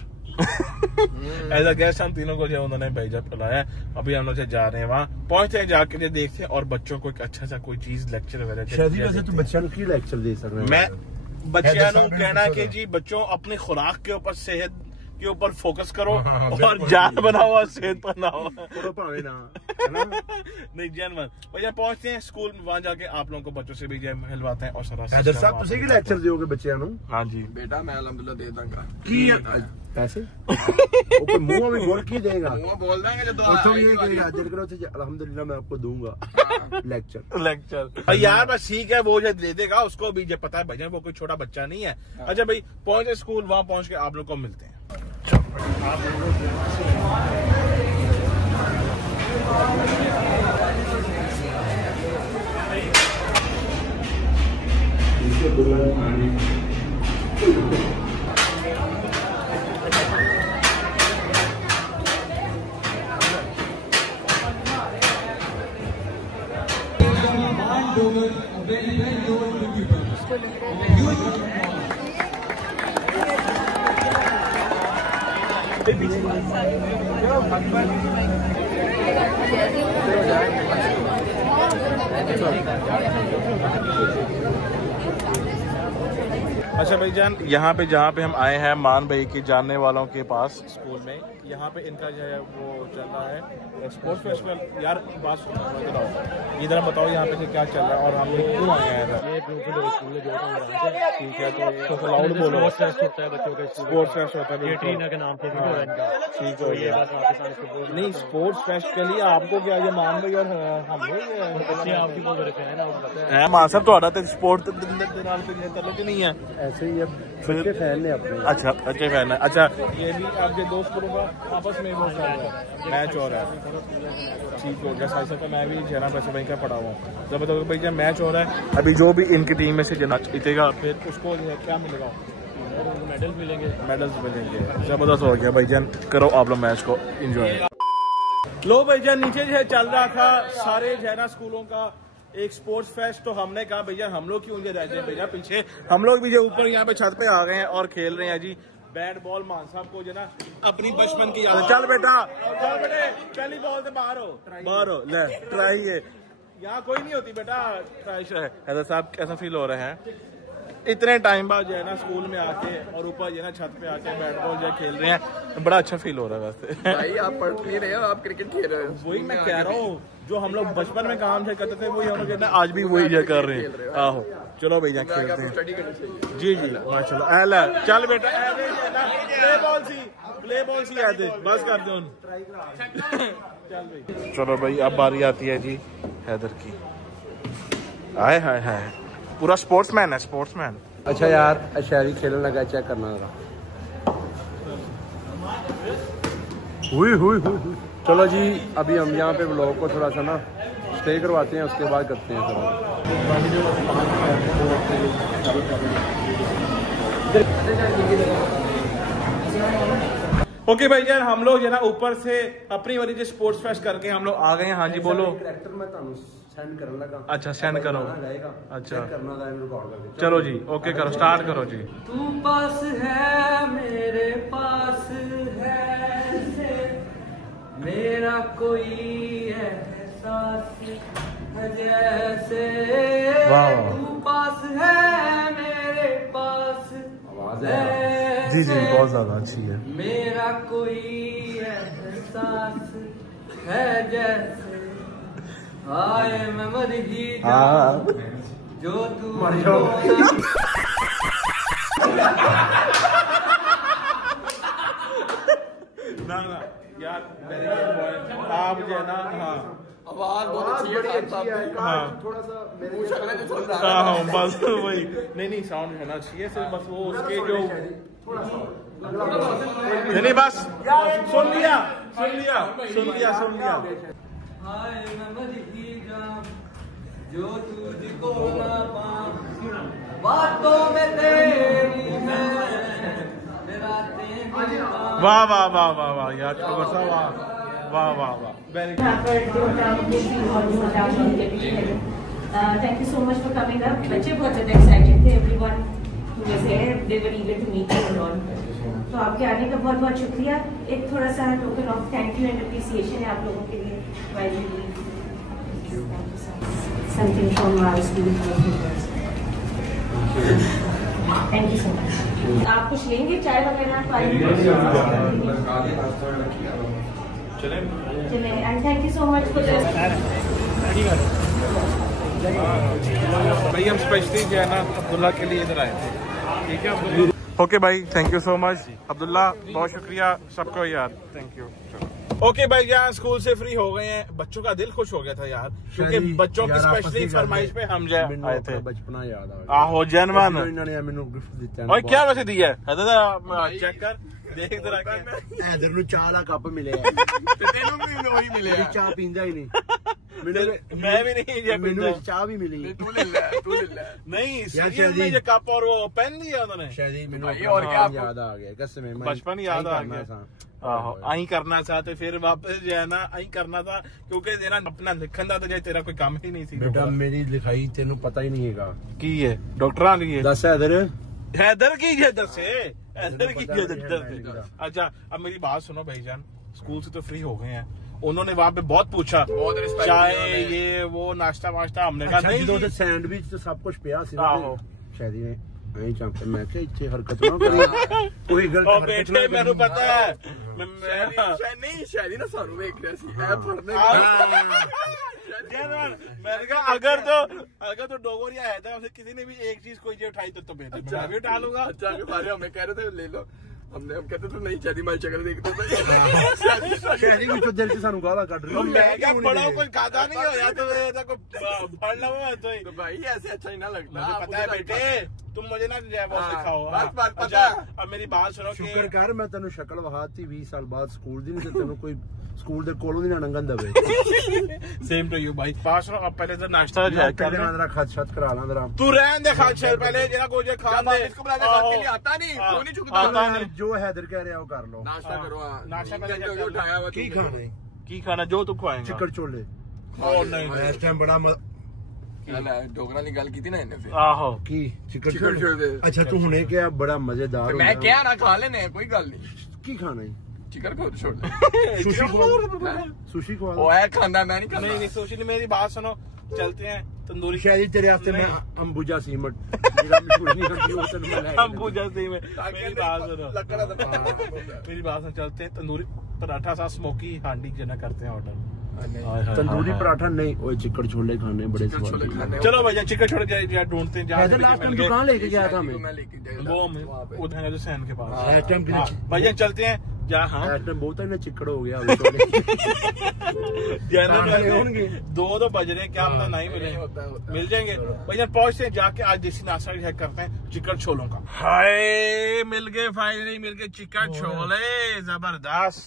as a guest हम तीनों को जो उन्होंने भेजा बुलाया। अभी हम लोग जा रहे हैं वहाँ पहुंचते हैं जाके देखते हैं और बच्चों को एक अच्छा सा कोई चीज लेक्चर वगैरह बच्चों की लेक्चर दे सकते मैं बच्चों को कहना है कि जी बच्चों अपनी खुराक के ऊपर सेहत के ऊपर फोकस करो और जान बनाओ और सेहत बनाओ नहीं जैन भैया पहुंचते हैं स्कूल में वहाँ जाके आप लोगों को बच्चों से भी मिलवाते हैं और साहब तुसी की लेक्चर दोगे बच्चों को। हाँ जी बेटा मैं अलहमदुलिल्लाह दे दूंगा की पैसे ओके मुंह में बोल की देगा मुंह बोल देंगे जो अलहमदुलिल्लाह मैं आपको दूंगा लेक्चर यार बस ठीक है वो जो दे देगा उसको भी जो पता है भैया वो कोई छोटा बच्चा नहीं है। अच्छा भाई पहुंचे स्कूल वहाँ पहुंच के आप लोग को मिलते हैं। अच्छा भाईजान यहाँ पे जहाँ पे हम आए हैं मान भाई के जानने वालों के पास स्कूल में यहाँ पे इनका जो है वो चल रहा है स्पोर्ट्स फेस्टिवल। यार बात सुनो इधर बताओ यहाँ पे क्या चल रहा है और हम लोग क्यों आए हैं इधर। ठीक है तो लाउड बोलो स्पोर्ट्स फेस्ट होता है के नाम से ठीक है नहीं स्पोर्ट्स फेस्ट के लिए आपको क्या ये मान भाई और हम मान साहब ਤੁਹਾਡਾ ਤੇ स्पोर्ट ਦੇ ਨਾਲ ਕੋਈ ਤਾल्लुक नहीं है ऐसे ही अब बच्चे फैन है अपने। अच्छा अच्छे फैन है। अच्छा ये भी आपके दोस्त ग्रुप आपस में वो मैच हो रहा है ठीक हो गया ऐसा तो मैं भी जना पैसे वहीं का पढ़ा हुआ हूँ जब बताओ भाई जब मैच हो रहा है अभी जो भी इनकी टीम में से जना जीतेगा फिर उसको क्या मिलेगा मेडल्स मिलेंगे। जबरदस्त हो गया भाईजान करो आप लोग मैच को एंजॉय। लो भाईजान नीचे जो है चल रहा था सारे जो है ना स्कूलों का एक स्पोर्ट्स फेस्ट तो हमने कहा भैया हम लोग क्यों रह जाए भैया पीछे हम लोग भी जो ऊपर यहाँ पे छत पे आ गए हैं और खेल रहे हैं जी बैट बॉल। मान साहब को जो ना अपनी बचपन की याद चल बेटा चल बेटे पहली बॉल से बाहर हो ले ट्राई है यहाँ कोई नहीं होती बेटा ट्राई है। हैदर साहब कैसा फील हो रहे हैं इतने टाइम बाद जो है ना स्कूल में आके और ऊपर जो है ना छत पे आके बैट बॉल जो खेल रहे हैं बड़ा अच्छा फील हो रहा है वैसे। भाई आप पढ़ नहीं रहे हो आप क्रिकेट खेल रहे हो वही मैं कह रहा हूँ जो हम लोग बचपन में काम से करते थे वही हम लोग आज भी वही जो कर रहे हैं। आहो चलो भैया खेलते हैं जी जी माशाल्लाह चल बेटा बॉल सी प्ले बॉल सी आते बस कर दो। चलो भाई अब बारी आती है जी हैदर की। हाय हाय हाय पूरा स्पोर्ट्समैन है स्पोर्ट्समैन। अच्छा यार शहरी खेलने लगा चेक करना जरा। हुई हुई हुई। चलो जी अभी हम यहाँ पे ब्लॉग को थोड़ा सा ना स्टे करवाते हैं उसके बाद करते हैं थोड़ा। ओके भाई यार हम लोग जो है ना ऊपर से अपनी वाली जो स्पोर्ट्स फेस्ट करके हम लोग आ गए हैं। हाँ जी बोलो। अच्छा सेंड करो। अच्छा चलो जी ओके करो स्टार्ट करो जी। तू पास है मेरे पास है मेरा कोई एहसास जैसे तू पास है मेरे पास जी जी बहुत ज्यादा अच्छी है। मेरा कोई एहसास है जैसे हाय मैं मर ही जाऊं जो तू ना यार वेरी गुड आप जो है ना। हाँ आवाज बहुत अच्छी है। हाँ थोड़ा सा मेरे शक्ल में चल रहा है। हाँ बस वही नहीं साउंड होना चाहिए सिर्फ बस वो उसके जो नहीं बस सुन लिया हाय मैं मर ही जाऊं जो तुझको ना पाऊं बातों में तेरी है रातें वाह वाह वाह वाह वाह यार खबर सा वाह वाह वाह वाह very thank you so much for coming up. बच्चे बहुत ज़्यादा एक्साइटेड थे। Everyone who was there they were eager to meet you all. तो आपके आने का बहुत बहुत शुक्रिया। एक थोड़ा सा token of thank you and appreciation है आप लोगों के लिए। Something from our school. Thank you so much. आप कुछ लेंगे चाय वगैरह? चले and thank you so much for भाई हम स्पेशली जो है ना अब्दुल्ला के लिए इधर आए थे। ठीक है ओके भाई thank you so much Abdullah बहुत शुक्रिया सबको यार थैंक यू। ओके भाई यहाँ स्कूल से फ्री हो गए हैं। बच्चों का दिल खुश हो गया था यार क्योंकि बच्चों की स्पेशली फरमाइश पे हम आए थे। बचपना याद आ गया। आहो जनमन इन्होंने मैंने गिफ्ट दिता और क्या वैसे दिया है चेक कर देख जरा हैदर ਨੂੰ ਚਾਹ ਦਾ ਕੱਪ ਮਿਲਿਆ ਤੇ ਤੈਨੂੰ ਵੀ ਉਹੀ ਮਿਲਿਆ। ਚਾਹ ਪੀਂਦਾ ਹੀ ਨਹੀਂ मैं भी नहीं ਮੈਨੂੰ ਚਾਹ ਵੀ ਮਿਲੀ। तू ले ले नहीं सीरियल में ये कप और वो पेन दिया उन्होंने। शायद ਮੈਨੂੰ और क्या याद आ गया कसम है बचपन याद आ गया। आहो आई करना था तो फिर वापस जो है ना आई करना था क्योंकि देना अपना लिखन का तो तेरा कोई काम ही नहीं थी। बेटा मेरी लिखाई तेनू पता ही नहीं है की है डॉक्टर की दस हैदर की है दसे हैदर की है। अच्छा अब मेरी बात सुनो भाईजान स्कूल से तो फ्री हो गए हैं। उन्होंने वहाँ पे बहुत पूछा चाय ये वो नाश्ता वाश्ता हमने कहा नहीं सैंडविच तो सब कुछ पिया शायद नहीं चाहते मैं क्या इतनी हरकत ना करी कोई गलत बेटे मैंने पता है नहीं शायद ना सारू देख रहा सी ऐप पढ़ने मैंने कहा अगर तो डोगोरिया है था किसी ने भी एक चीज कोई उठाई तो बेटे मैं भी उठा लूंगा। अच्छा हमें कह रहे थे ले लो हमने हम कहते तो नहीं चाहती मैं शक्ल देखते थे शहरी ਵਿੱਚੋਂ ਦਿਲ ਚ ਸਾਨੂੰ ਗਾਲਾਂ ਕੱਢ ਰਹੀ मैं क्या पढ़ा कुछ गाता नहीं हो या तो पढ़ लो तो भाई ऐसे अच्छा ही ना लगता। मुझे पता है बेटे तुम मुझे ना वो सिखाओ। बस पता। अब मेरी बात सुनो शुक्र कर मैं तेन शक्ल विखाती 20 साल बाद स्कूल दी नहीं तेन कोई स्कूल दे कोलों दी ना नंगन दवे। सेम टू यू भाई पास सुनो अब पहले तो नाश्ता पहले मैं जरा खत करा ला जरा तू रहन दे खाद पहले जरा कोई खा दे इसको बुला के लिए आता नहीं वो नहीं चुकता जो हैदर कह रहे हो कर लो नाश्ता करो। नाश्ता पहले उठाया हुआ की खाना जो तू खुआएगा चिकन छोले नहीं इस टाइम बड़ा डोगरा की गल की थी ना इन्हें फिर आहो की चिकन छोले। अच्छा तू हुने क्या बड़ा मजेदार मैं क्या ना खा लेने कोई गल नहीं की खाना है चिकन को छोड़ दे सुशी खवा वो है खाना मैं नहीं खाता। नहीं सुशी ने मेरी बात सुनो चलते हैं तंदूरी शायद तेरे हफ्ते में अंबुजा सीमट अंबुजा सीमट मेरी बात सुनो मेरी बात सुनो चलते हैं तंदूरी पराठा साथ स्मोकी हांडी जो ना करते हैं ऑर्डर तंदूरी पराठा नहीं वो चिकन छोले खाने बड़े स्वाद। चलो भैया चिकन छोले ढूंढते हैं दुकान लेके गया था वो उधर जो सैन के पास भैया चलते हैं जा हाँ बहुत है चिकड़ हो गया होंगे 2 बज रहे क्या पता नहीं मिले मिल जाएंगे भैया पहुंचते हैं जाके आज देसी नाश्ता चेक करते हैं चिकन छोलों का। हाय मिल गए फाइनली मिल गए चिकन छोले जबरदस्त।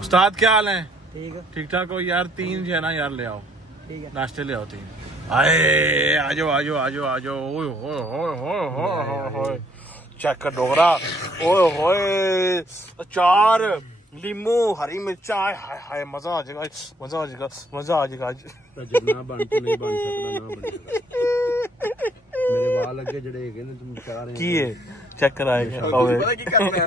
उस्ताद क्या हाल है? ठीक ठाक हो यार 3 जो है ना यार ले आओ नाश्ते ले आओ 3। आए आजो आजो आजो आजो चेक कर डोगरा ओए होए अचार लीमू हरी मिर्चा हाय हाय मजा आ जाएगा मजा आ जाएगा मजा आ जाएगा। ना बन तो नहीं बन सकता ना बन मेरे वाल अगे जड़े हैगे ने तुम चाह रहे की है चेक कराएगा पता की करना है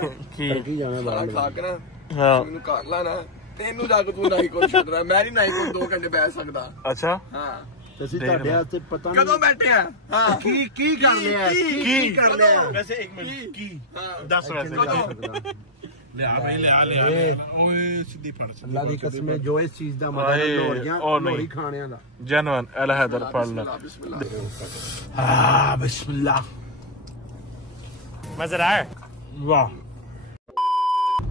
की जाना बाल खा के ना हां ਮੈਨੂੰ ਕਰ ਲੈਣਾ ਤੈਨੂੰ ਜਾ ਕੇ ਤੂੰ ਨਹੀਂ ਕੋਈ ਛੱਡਣਾ ਮੈਂ ਨਹੀਂ ਨਹੀਂ ਕੋਈ 2 ਘੰਟੇ ਬੈਠ ਸਕਦਾ। अच्छा ਹਾਂ ਅਸੀਂ ਤੁਹਾਡੇ ਵਾਸਤੇ ਪਤਾ ਨਹੀਂ ਕਦੋਂ ਬੈਠੇ ਆ ਹਾਂ ਕੀ ਕਰ ਲਿਆ ਕੀ ਕਰ ਲਿਆ वैसे 1 मिनट की 10 वैसे ले आ भाई ले आ ओए सीधी फड़ ਅੱਲਾ ਦੀ ਕਸਮ ਹੈ ਜੋ ਇਸ ਚੀਜ਼ ਦਾ ਮਜ਼ਾ ਲੋਰੀਆਂ ਲੋਰੀ ਖਾਣਿਆਂ ਦਾ जनवन अल हैदर पढ़ ले हां बिस्मिल्लाह मजा आया वाह।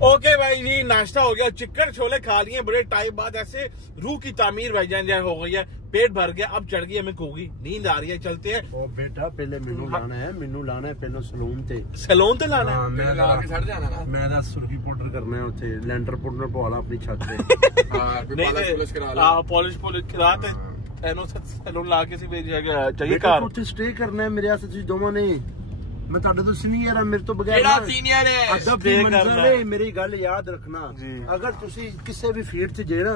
ओके भाई जी नाश्ता हो गया चिकन छोले खा लिए बड़े टाइम बाद ऐसे रूह की तामीर भाईजान जय हो गई है पेट भर गया अब चढ़ गई हमें कोगी नींद आ रही है चलते हैं। ओ बेटा पहले मेनू लाना है पहले सलून ते लाना है ਮੈਂ ਲਾ ਕੇ ਛੱਡ ਜਾਣਾ ਨਾ मैं ना सुर्खी पाउडर करना है ਉੱਥੇ ਲੈਂਟਰ ਪਾਊਡਰ ਪਵਾ ਲਾ ਆਪਣੀ ਛੱਤ ਤੇ ਹਾਂ ਕੋਈ ਪਾਲਿਸ਼ ਪੁਲਿਸ ਕਰਾ ਲਾ हां पॉलिश करा ते एनो सैलून ला के सी भेज चाहिए कार ਉੱਥੇ ਸਟੇ ਕਰਨਾ ਹੈ ਮੇਰੇ ਵਾਸਤੇ ਤੁਸੀਂ ਦੋਵਾਂ ਨੇ मैं ਤੁਹਾਡੇ ਤੋਂ ਸੀਨੀਅਰ ਆ ਮੇਰੇ ਤੋਂ ਬਗੈਰ ਕਿਹੜਾ ਸੀਨੀਅਰ ਹੈ ਅਦਬ ਦੀ ਮੰਜ਼ਲ ਹੈ ਮੇਰੀ ਗੱਲ ਯਾਦ ਰੱਖਣਾ ਅਗਰ ਤੁਸੀਂ ਕਿਸੇ ਵੀ ਫੀਲਡ 'ਚ ਜੇ ਨਾ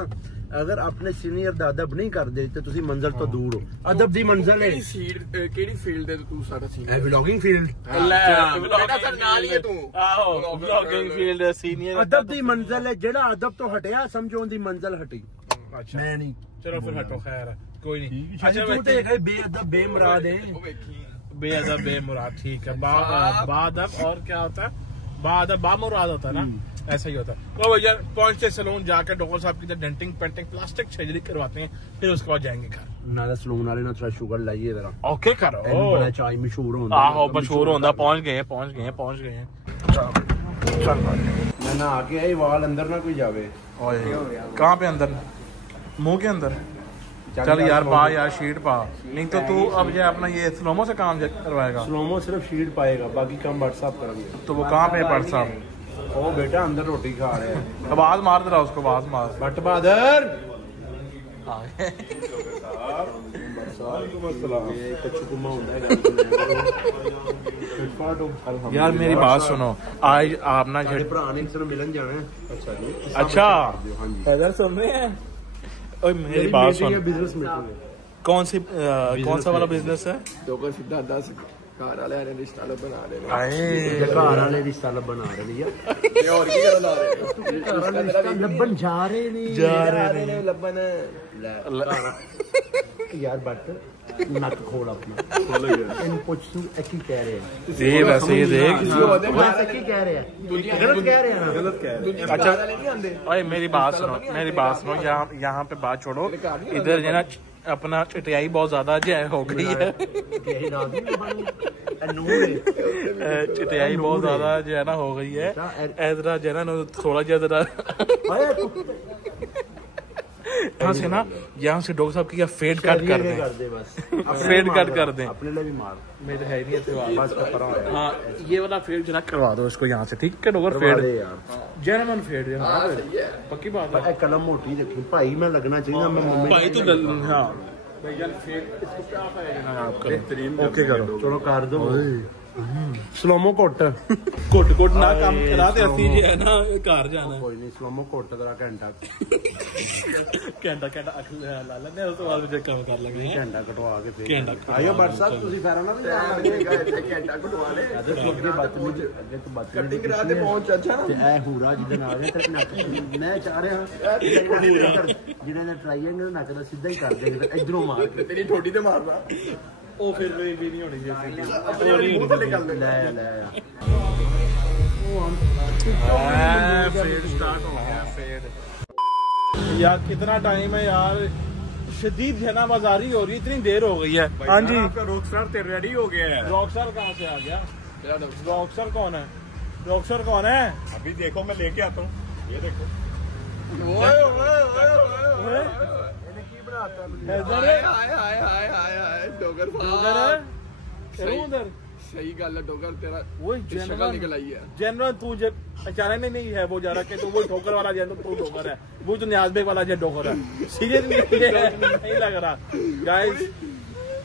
अगर अपने सीनियर ਦਾ ਅਦਬ ਨਹੀਂ ਕਰਦੇ ਤੇ ਤੁਸੀਂ ਮੰਜ਼ਲ ਤੋਂ ਦੂਰ ਹੋ। ਅਦਬ ਦੀ ਮੰਜ਼ਲ ਹੈ ਕਿਹੜੀ ਫੀਲਡ ਦੇ ਤੂੰ ਸਾਡਾ ਸੀਨੀਅਰ ਵਲੌਗਿੰਗ ਫੀਲਡ ਬੇਟਾ ਸਰ ਨਾਲ ਹੀ ਹੈ ਤੂੰ ਆਹੋ ਵਲੌਗਿੰਗ ਫੀਲਡ ਸੀਨੀਅਰ ਅਦਬ ਦੀ ਮੰਜ਼ਲ ਹੈ ਜਿਹੜਾ ਅਦਬ ਤੋਂ ਹਟਿਆ ਸਮਝੋ ਦੀ ਮੰਜ਼ਲ ਹਟੀ। अच्छा मैं नहीं चलो फिर हटो खैर है कोई नहीं। अच्छा तू तो है बेअदब बेमुराद है बेअदब बेमुराद ठीक है बाअदब और क्या होता है बाअदब बामुराद होता है ना ऐसा ही होता है। तो भैया पहुंचते सैलून जाकर डॉक्टर साहब की डेंटिंग पेंटिंग प्लास्टिक सर्जरी करवाते हैं फिर उसके बाद जाएंगे घर ना सैलून वाले ना थोड़ा शुगर लाइए जरा ओके करो बड़ा चाय मशहूर होता आहो मशहूर होता पहुंच गए चल मैं ना आके आई वाल अंदर ना कोई जावे कहाँ पे अंदर मुंह के अंदर चल यार पा यार शीट पा नहीं तो तू अब ये अपना ये स्लोमो से काम करवाएगा। स्लोमो सिर्फ शीट पाएगा बाकी काम व्हाट्सएप करेंगे। तो वो कहाँ पे व्हाट्सएप ओ बेटा अंदर रोटी खा रहे हैं आवाज मार दे रहा उसको आवाज मार बट बहादुर यार मेरी बात सुनो आज आप ना भरा ने सिर्फ मिलन जाना है। अच्छा इधर सुन रहे हैं मेरी बात सुन बिजनेस मीटिंग कौन सा वाला बिजनेस है ਲੋਕਾਂ ਸਿੱਧਾ 10 ਘਰ ਵਾਲਿਆਂ ਨੇ ਰਿਸ਼ਤਾ ਬਣਾ ਰਹੇ ਨੇ ਆਏ ਘਰ ਵਾਲੇ ਰਿਸ਼ਤਾ ਲੱਭਣ ਆ ਰਹੇ ਨੇ ਤੇ ਹੋਰ ਕੀ ਕਰਨ ਆ ਰਹੇ ਨੇ ਘਰ ਵਾਲੇ ਰਿਸ਼ਤਾ ਲੱਭਣ ਜਾ ਰਹੇ ਨੇ ਲੱਭਣ ਯਾਰ ਬੱਟ ਨੱਕ ਖੋਲ ਆਪਣਾ ਇਹਨੂੰ ਪੁੱਛ ਤੂੰ ਕੀ ਕਹਿ ਰਿਹਾ ये वैसे ये देख ਵੈਸੇ ਕੀ ਕਹਿ ਰਿਹਾ ਗਲਤ ਕਹਿ ਰਿਹਾ अच्छा ओए मेरी बात सुनो यहाँ पे बात छोड़ो इधर जो ना अपना चटियाई बहुत ज्यादा जो हो गई है चटियाई बहुत ज्यादा जो है ना हो गई है ऐसा जो है ना थोड़ा ज्यादा यहाँ से ना यहाँ से डॉक्टर साहब की फेड कट कर दें फेड कट कर दें अपने लिए भी मार मेरे है नहीं हाँ ये वाला फेड जो ना करवा दो इसको यहाँ से ठीक है डॉक्टर फेड जेनमन फेड पक्की बात है कलम मोटी देखी भाई मैं लगना चाहिए मैं मम्मी भाई तो हाँ ओके करो चलो कर दो स्लोमो कोट ना काम करा दे असली जी है ना घर जाना कोई नहीं स्लोमो कोट तेरा घंटा ला लेने उस बाद में काम कर लेंगे घंटा कटवा के फिर आयो व्हाट्सएप ਤੁਸੀਂ ਫੇਰ ਨਾ ਘੰਟਾ ਕਟਵਾ ਲੈ ਅੱਗੇ ਤੋਂ ਕਟਿੰਗ ਕਰਾ ਦੇ ਪਹੁੰਚ ਅੱਛਾ ਨਾ ਤੇ ਐ ਹੂਰਾ ਜਿੱਦਣ ਆ ਗਿਆ ਤੇ ਨੱਕ ਮੈਂ ਚਾਹ ਰਿਹਾ ਜਿਹਨਾਂ ਨੇ ਟ੍ਰਾਈਐਂਗਲ ਨੱਕ ਦਾ ਸਿੱਧਾ ਹੀ ਕਰ ਦੇਗੇ ਤੇ ਇਧਰੋਂ ਮਾਰ ਕੇ ਤੇਰੀ ਠੋਡੀ ਤੇ ਮਾਰਨਾ ਉਹ ਫਿਰ ਵੀ ਨਹੀਂ ਹੋਣੀ ਮੂੰਹ ਥੱਲੇ ਕਰ ਦੇ ਲੈ फेड स्टार्ट हो गया फेड यार कितना टाइम है यार शदीद जनाबाजारी हो रही इतनी देर हो गई है। हाँ जी आपका रॉकस्टार रेडी हो गया है। रॉकस्टार कहाँ से आ गया रॉकस्टार कौन है डॉक्टर कौन है? अभी देखो मैं लेके आता हूँ, ये देखो। सही गल है डोगर तेरा वो शक्ल निकल आई है। जनरल तू जब अचानक नहीं है वो जा रहा कि तू वो ठोकर वाला जन तू ठोकर है, वो तो न्याज बेग वाला जन ठोकर है। सीरियसली नहीं लग रहा। गाइस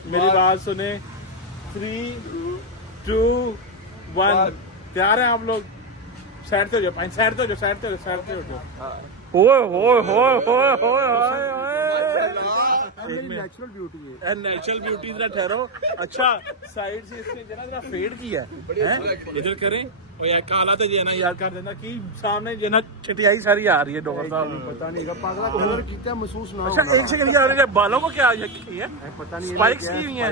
मेरी बात सुने, 3 2 1 तैयार है आप लोग? साइड से हो जाओ, साइड से हो जाओ, साइड से हो जाओ, साइड से हो जाओ। नेचुरल ब्यूटी है, नेचुरल ब्यूटी जरा ठहरो। अच्छा साइड से इसने जरा फेड किया है, इधर करें और यार काला तो ये ना यार कर देना कि सामने जो ना चिटियाई सारी आ रही है डॉक्टर साहब। पता नहीं पागला कलर कितना महसूस ना। अच्छा एक सेकंड यार, बालों को क्या है? पता नहीं स्पाइक्स की हुई है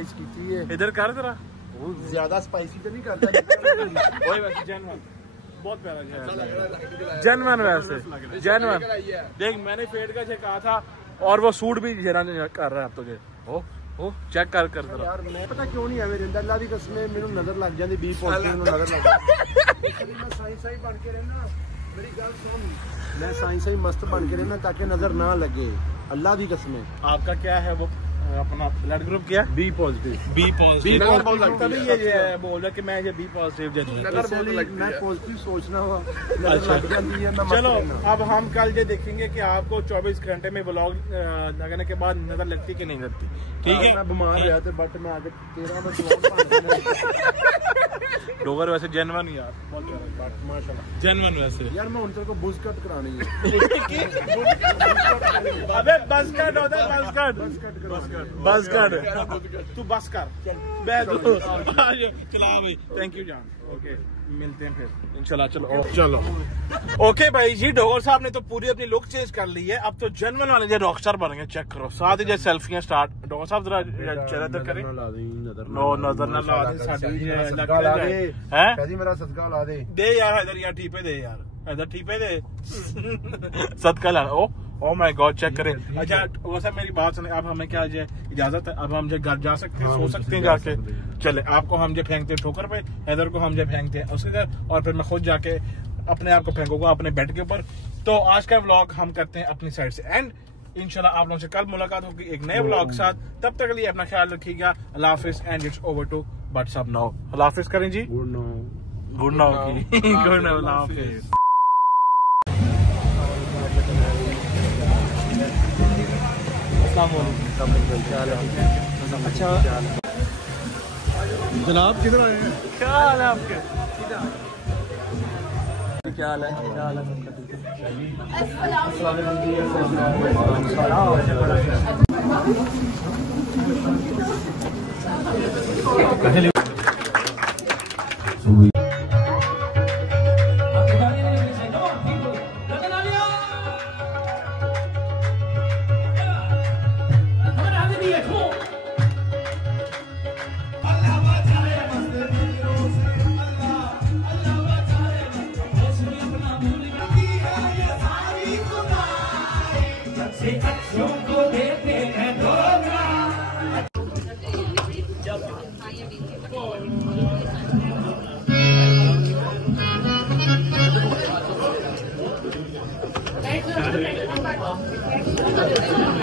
इधर कर जरा। वो ज्यादा स्पाइसी तो नहीं करता। वही वैसे जेन्युइन बहुत प्यारा जेन्युइन, वैसे जेन्युइन। देख मैंने फेड का चेक कहा था और वो सूट भी जरा कर रहा है अब तुझे। ओ चेक कर जरा। यार मैं पता क्यों नहीं है मेरे अंदर, अल्लाह दी कसम मेनू नजर लग जाती, बी पॉजिटिव नजर लग जाती। मैं साइंसाई बन के रहना, मेरी गल सुन, मैं साइंसाई मस्त बन के रहना ताकि नजर ना लगे, अल्लाह दी कसम। आपका क्या है वो अपना ब्लड ग्रुप क्या? B positive. बी पॉजिटिव तभी ये बोल रहा कि मैं ये बी पॉजिटिव मैं पॉजिटिव सोचना हुआ। चलो अब हम कल ये देखेंगे कि आपको 24 घंटे में व्लॉग लगाने के बाद नजर लगती कि नहीं लगती। ठीक है, मैं बीमार रहा था बट मैं आगे 13 में डोगर वैसे जेन्युइन यार, बहुत प्यारा माशाल्लाह जेन्युइन। वैसे यार मैं उनसे को बुज कट करानी है। अबे बस कट होता है, बस कट बस कर तू बस कर चला भाई। थैंक यू जान, ओके मिलते हैं फिर इंशाल्लाह। चलो ओके भाई जी, डोगर साहब ने तो पूरी अपनी लुक चेंज कर ली है, अब तो जेन्युइन वाले जो रॉकस्टार बन गए। चेक करो साथ ही जो सेल्फियां स्टार्ट। डोगर साहब जरा चेहरा तक करें। नो नजर ना ला दे साडी है मेरा सदका ला दे यार, इधर यार ठीपे दे यार, इधर ठीपे दे सदका ला। ओ माय गॉड चेक करें। अच्छा वैसे मेरी बात सुने, अब हमें क्या इजाजत है? अब हम जो घर जा सकते हैं, सो सकते हैं जाके। चले आपको हम जो फेंकते हैं ठोकर पे, हैदर को हम जो फेंकते हैं उसके घर, और फिर मैं खुद जाके अपने आप को फेंकूंगा अपने बेड के ऊपर। तो आज का व्लॉग हम करते हैं अपनी साइड से एंड। इंशाल्लाह आप लोगों से कल मुलाकात होगी एक नए व्लॉग के साथ। तब तक के लिए अपना ख्याल रखिएगा। अल्लाह हाफिज and it's over to but सब नाउ। अल्लाह हाफिज करें जी। Good now good now Allah हाफिज। अच्छा जनाब किधर आए हैं? क्या हाल है आपके? क्या हाल है?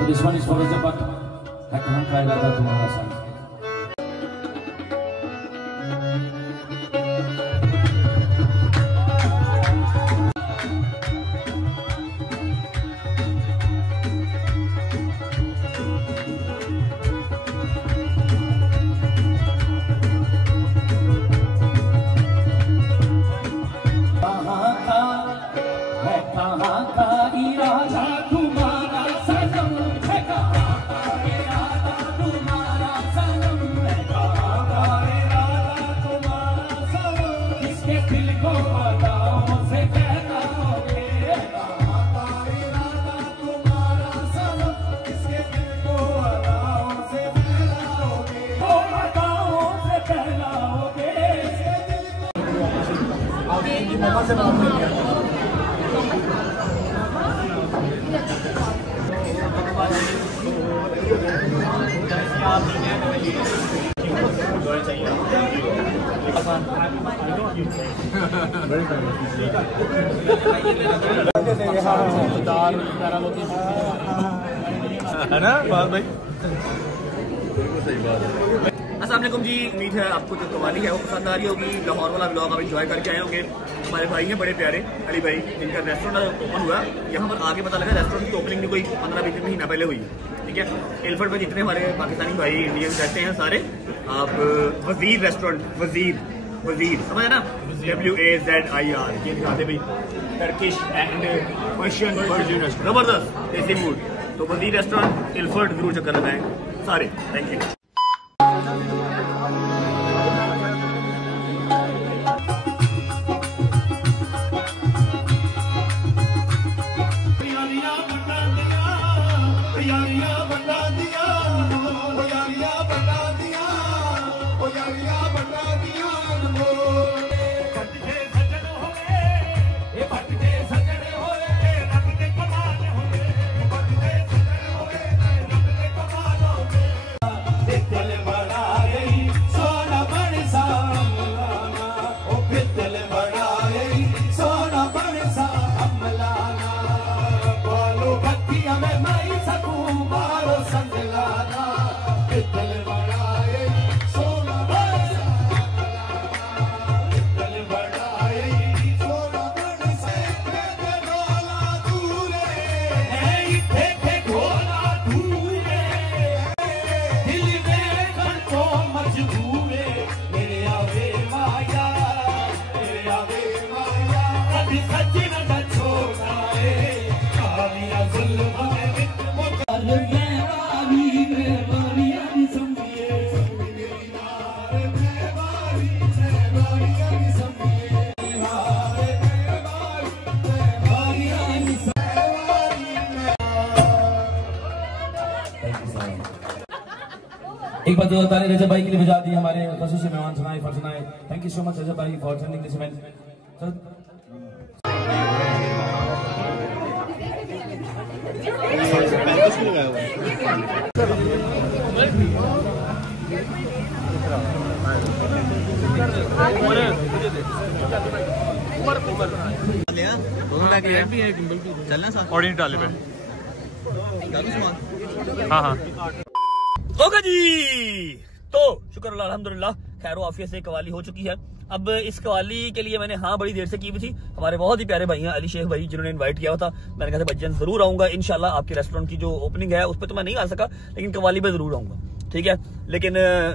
This one is for the but I can't try that tomorrow son. मम्मा से बात कर लिया। है ना बात भाई? अस्सलाम वालेकुम जी, उम्मीद है आपको जो कवाली है वो पसंद आ रही होगी। लाहौर वाला ब्लॉग आप एंजॉय करके आए होंगे। हमारे भाई हैं बड़े प्यारे अली भाई, जिनका रेस्टोरेंट ओपन हुआ। यहाँ पर आगे पता लगा रेस्टोरेंट की ओपनिंग भी कोई 15-20 महीना पहले हुई है। ठीक है, एलफर्ट में जितने हमारे पाकिस्तानी भाई इंडियन रहते हैं सारे, आप वजीर रेस्टोरेंट, वजीर समझ ना, WAZIR, ये दिखाते भाई टर्किश एंड पर्शियन वर्जन जबरदस्त देसी फूड। तो वजीर रेस्टोरेंट एलफर्ट जरूर चक्कर लगाएं सारे। Thank you. एक बार जो ताली रजब भाई के लिए बजा दी हमारे खसूसी मेहमान सुनाए फरसनाए। थैंक यू सो मच रजब भाई फॉर सेंडिंग दिस इवेंट। चलना साथ ऑडियंस डाले पे। हाँ हाँ होगा जी। तो शुक्र अल्लाह अल्हम्दुलिल्लाह खैर आफियत से कवाली हो चुकी है। अब इस कवाली के लिए मैंने बड़ी देर से की हुई थी। हमारे बहुत ही प्यारे भाई हैं अली शेख भाई, जिन्होंने इनवाइट किया था। मैंने कहा था भाईजान जरूर आऊंगा इंशाल्लाह। आपके रेस्टोरेंट की जो ओपनिंग है उस पर तो मैं नहीं आ सका, लेकिन कवाली पे जरूर आऊंगा। ठीक है, लेकिन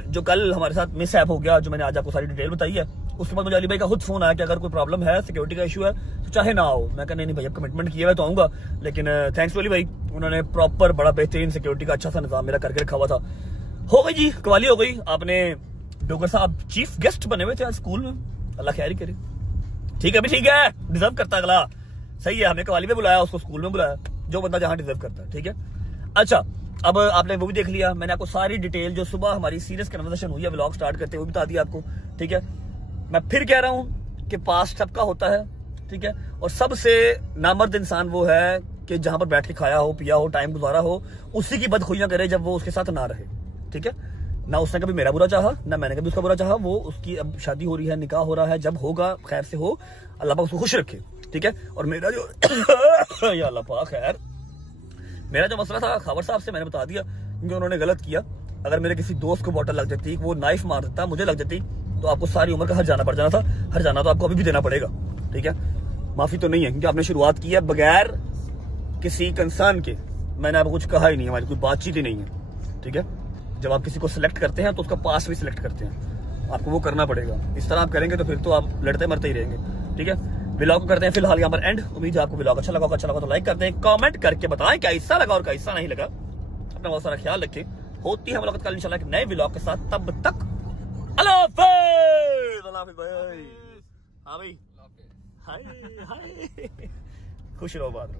जो कल हमारे साथ मिस हैप हो गया, जो मैंने आज आपको सारी डिटेल बताई है, उसके बाद मुझे अली भाई का खुद फोन आया कि अगर कोई प्रॉब्लम है, सिक्योरिटी का इशू है, तो चाहे ना आओ। मैं कहा नहीं भाई, अब कमिटमेंट किया है तो आऊंगा। लेकिन थैंक्स टू अली भाई, उन्होंने प्रॉपर बड़ा बेहतरीन सिक्योरिटी का अच्छा सा निजाम मेरा करके रखा हुआ था। हो गई जी, कवाली हो गई। आपने डोगर साहब चीफ गेस्ट बने हुए थे आज स्कूल में, अल्लाह खैर ही करे। ठीक है भी, ठीक है, डिजर्व करता है अगला। सही है, हमने कवाली में बुलाया, उसको स्कूल में बुलाया, जो बंदा जहां डिजर्व करता है। ठीक है, अच्छा अब आपने वो भी देख लिया। मैंने आपको सारी डिटेल जो सुबह हमारी सीरियस कन्वर्सेशन हुई है व्लॉग स्टार्ट करते हुए बता दिया आपको। ठीक है, मैं फिर कह रहा हूं कि पास्ट सबका होता है। ठीक है, और सबसे नामर्द इंसान वो है कि जहां पर बैठ के खाया हो, पिया हो, टाइम गुजारा हो, उसी की बदखुइयां करे जब वो उसके साथ ना रहे। ठीक है, ना उसने कभी मेरा बुरा चाहा, ना मैंने कभी उसका बुरा चाहा। वो उसकी अब शादी हो रही है, निकाह हो रहा है, जब होगा खैर से हो, अल्लाह पाक उसको खुश रखे। ठीक है, और मेरा जो या अल्लाह पाक खैर, मेरा जो मसला था खबर साहब से मैंने बता दिया, क्योंकि उन्होंने गलत किया। अगर मेरे किसी दोस्त को बॉटल लग जाती, वो नाइफ मार देता, मुझे लग जाती, तो आपको सारी उम्र का हर जाना पड़ जाना था। हर जाना तो आपको अभी भी देना पड़ेगा। ठीक है, माफी तो नहीं है, क्योंकि आपने शुरुआत की है बगैर किसी कंसर्न के। मैंने आपको कुछ कहा ही नहीं, हमारी कोई बातचीत ही नहीं है। ठीक है, जब आप किसी को सिलेक्ट करते हैं तो उसका पास भी सिलेक्ट करते हैं, आपको वो करना पड़ेगा। इस तरह आप करेंगे तो फिर तो आप लड़ते मरते ही रहेंगे। ठीक है, व्लॉग को करते हैं फिलहाल यहाँ पर एंड। उम्मीद है आपको व्लॉग अच्छा लगा तो लाइक कर दें, कमेंट करके बताएं क्या हिस्सा लगा और क्या हिस्सा नहीं लगा। अपना बहुत सारा ख्याल रखें। होती है मुलाकात कल इंशाल्लाह एक नए व्लॉग के साथ। तब तक अल्लाह हाफिज़ भाई। हाँ भाई, हाय हाय, खुश रहो, बात रहो।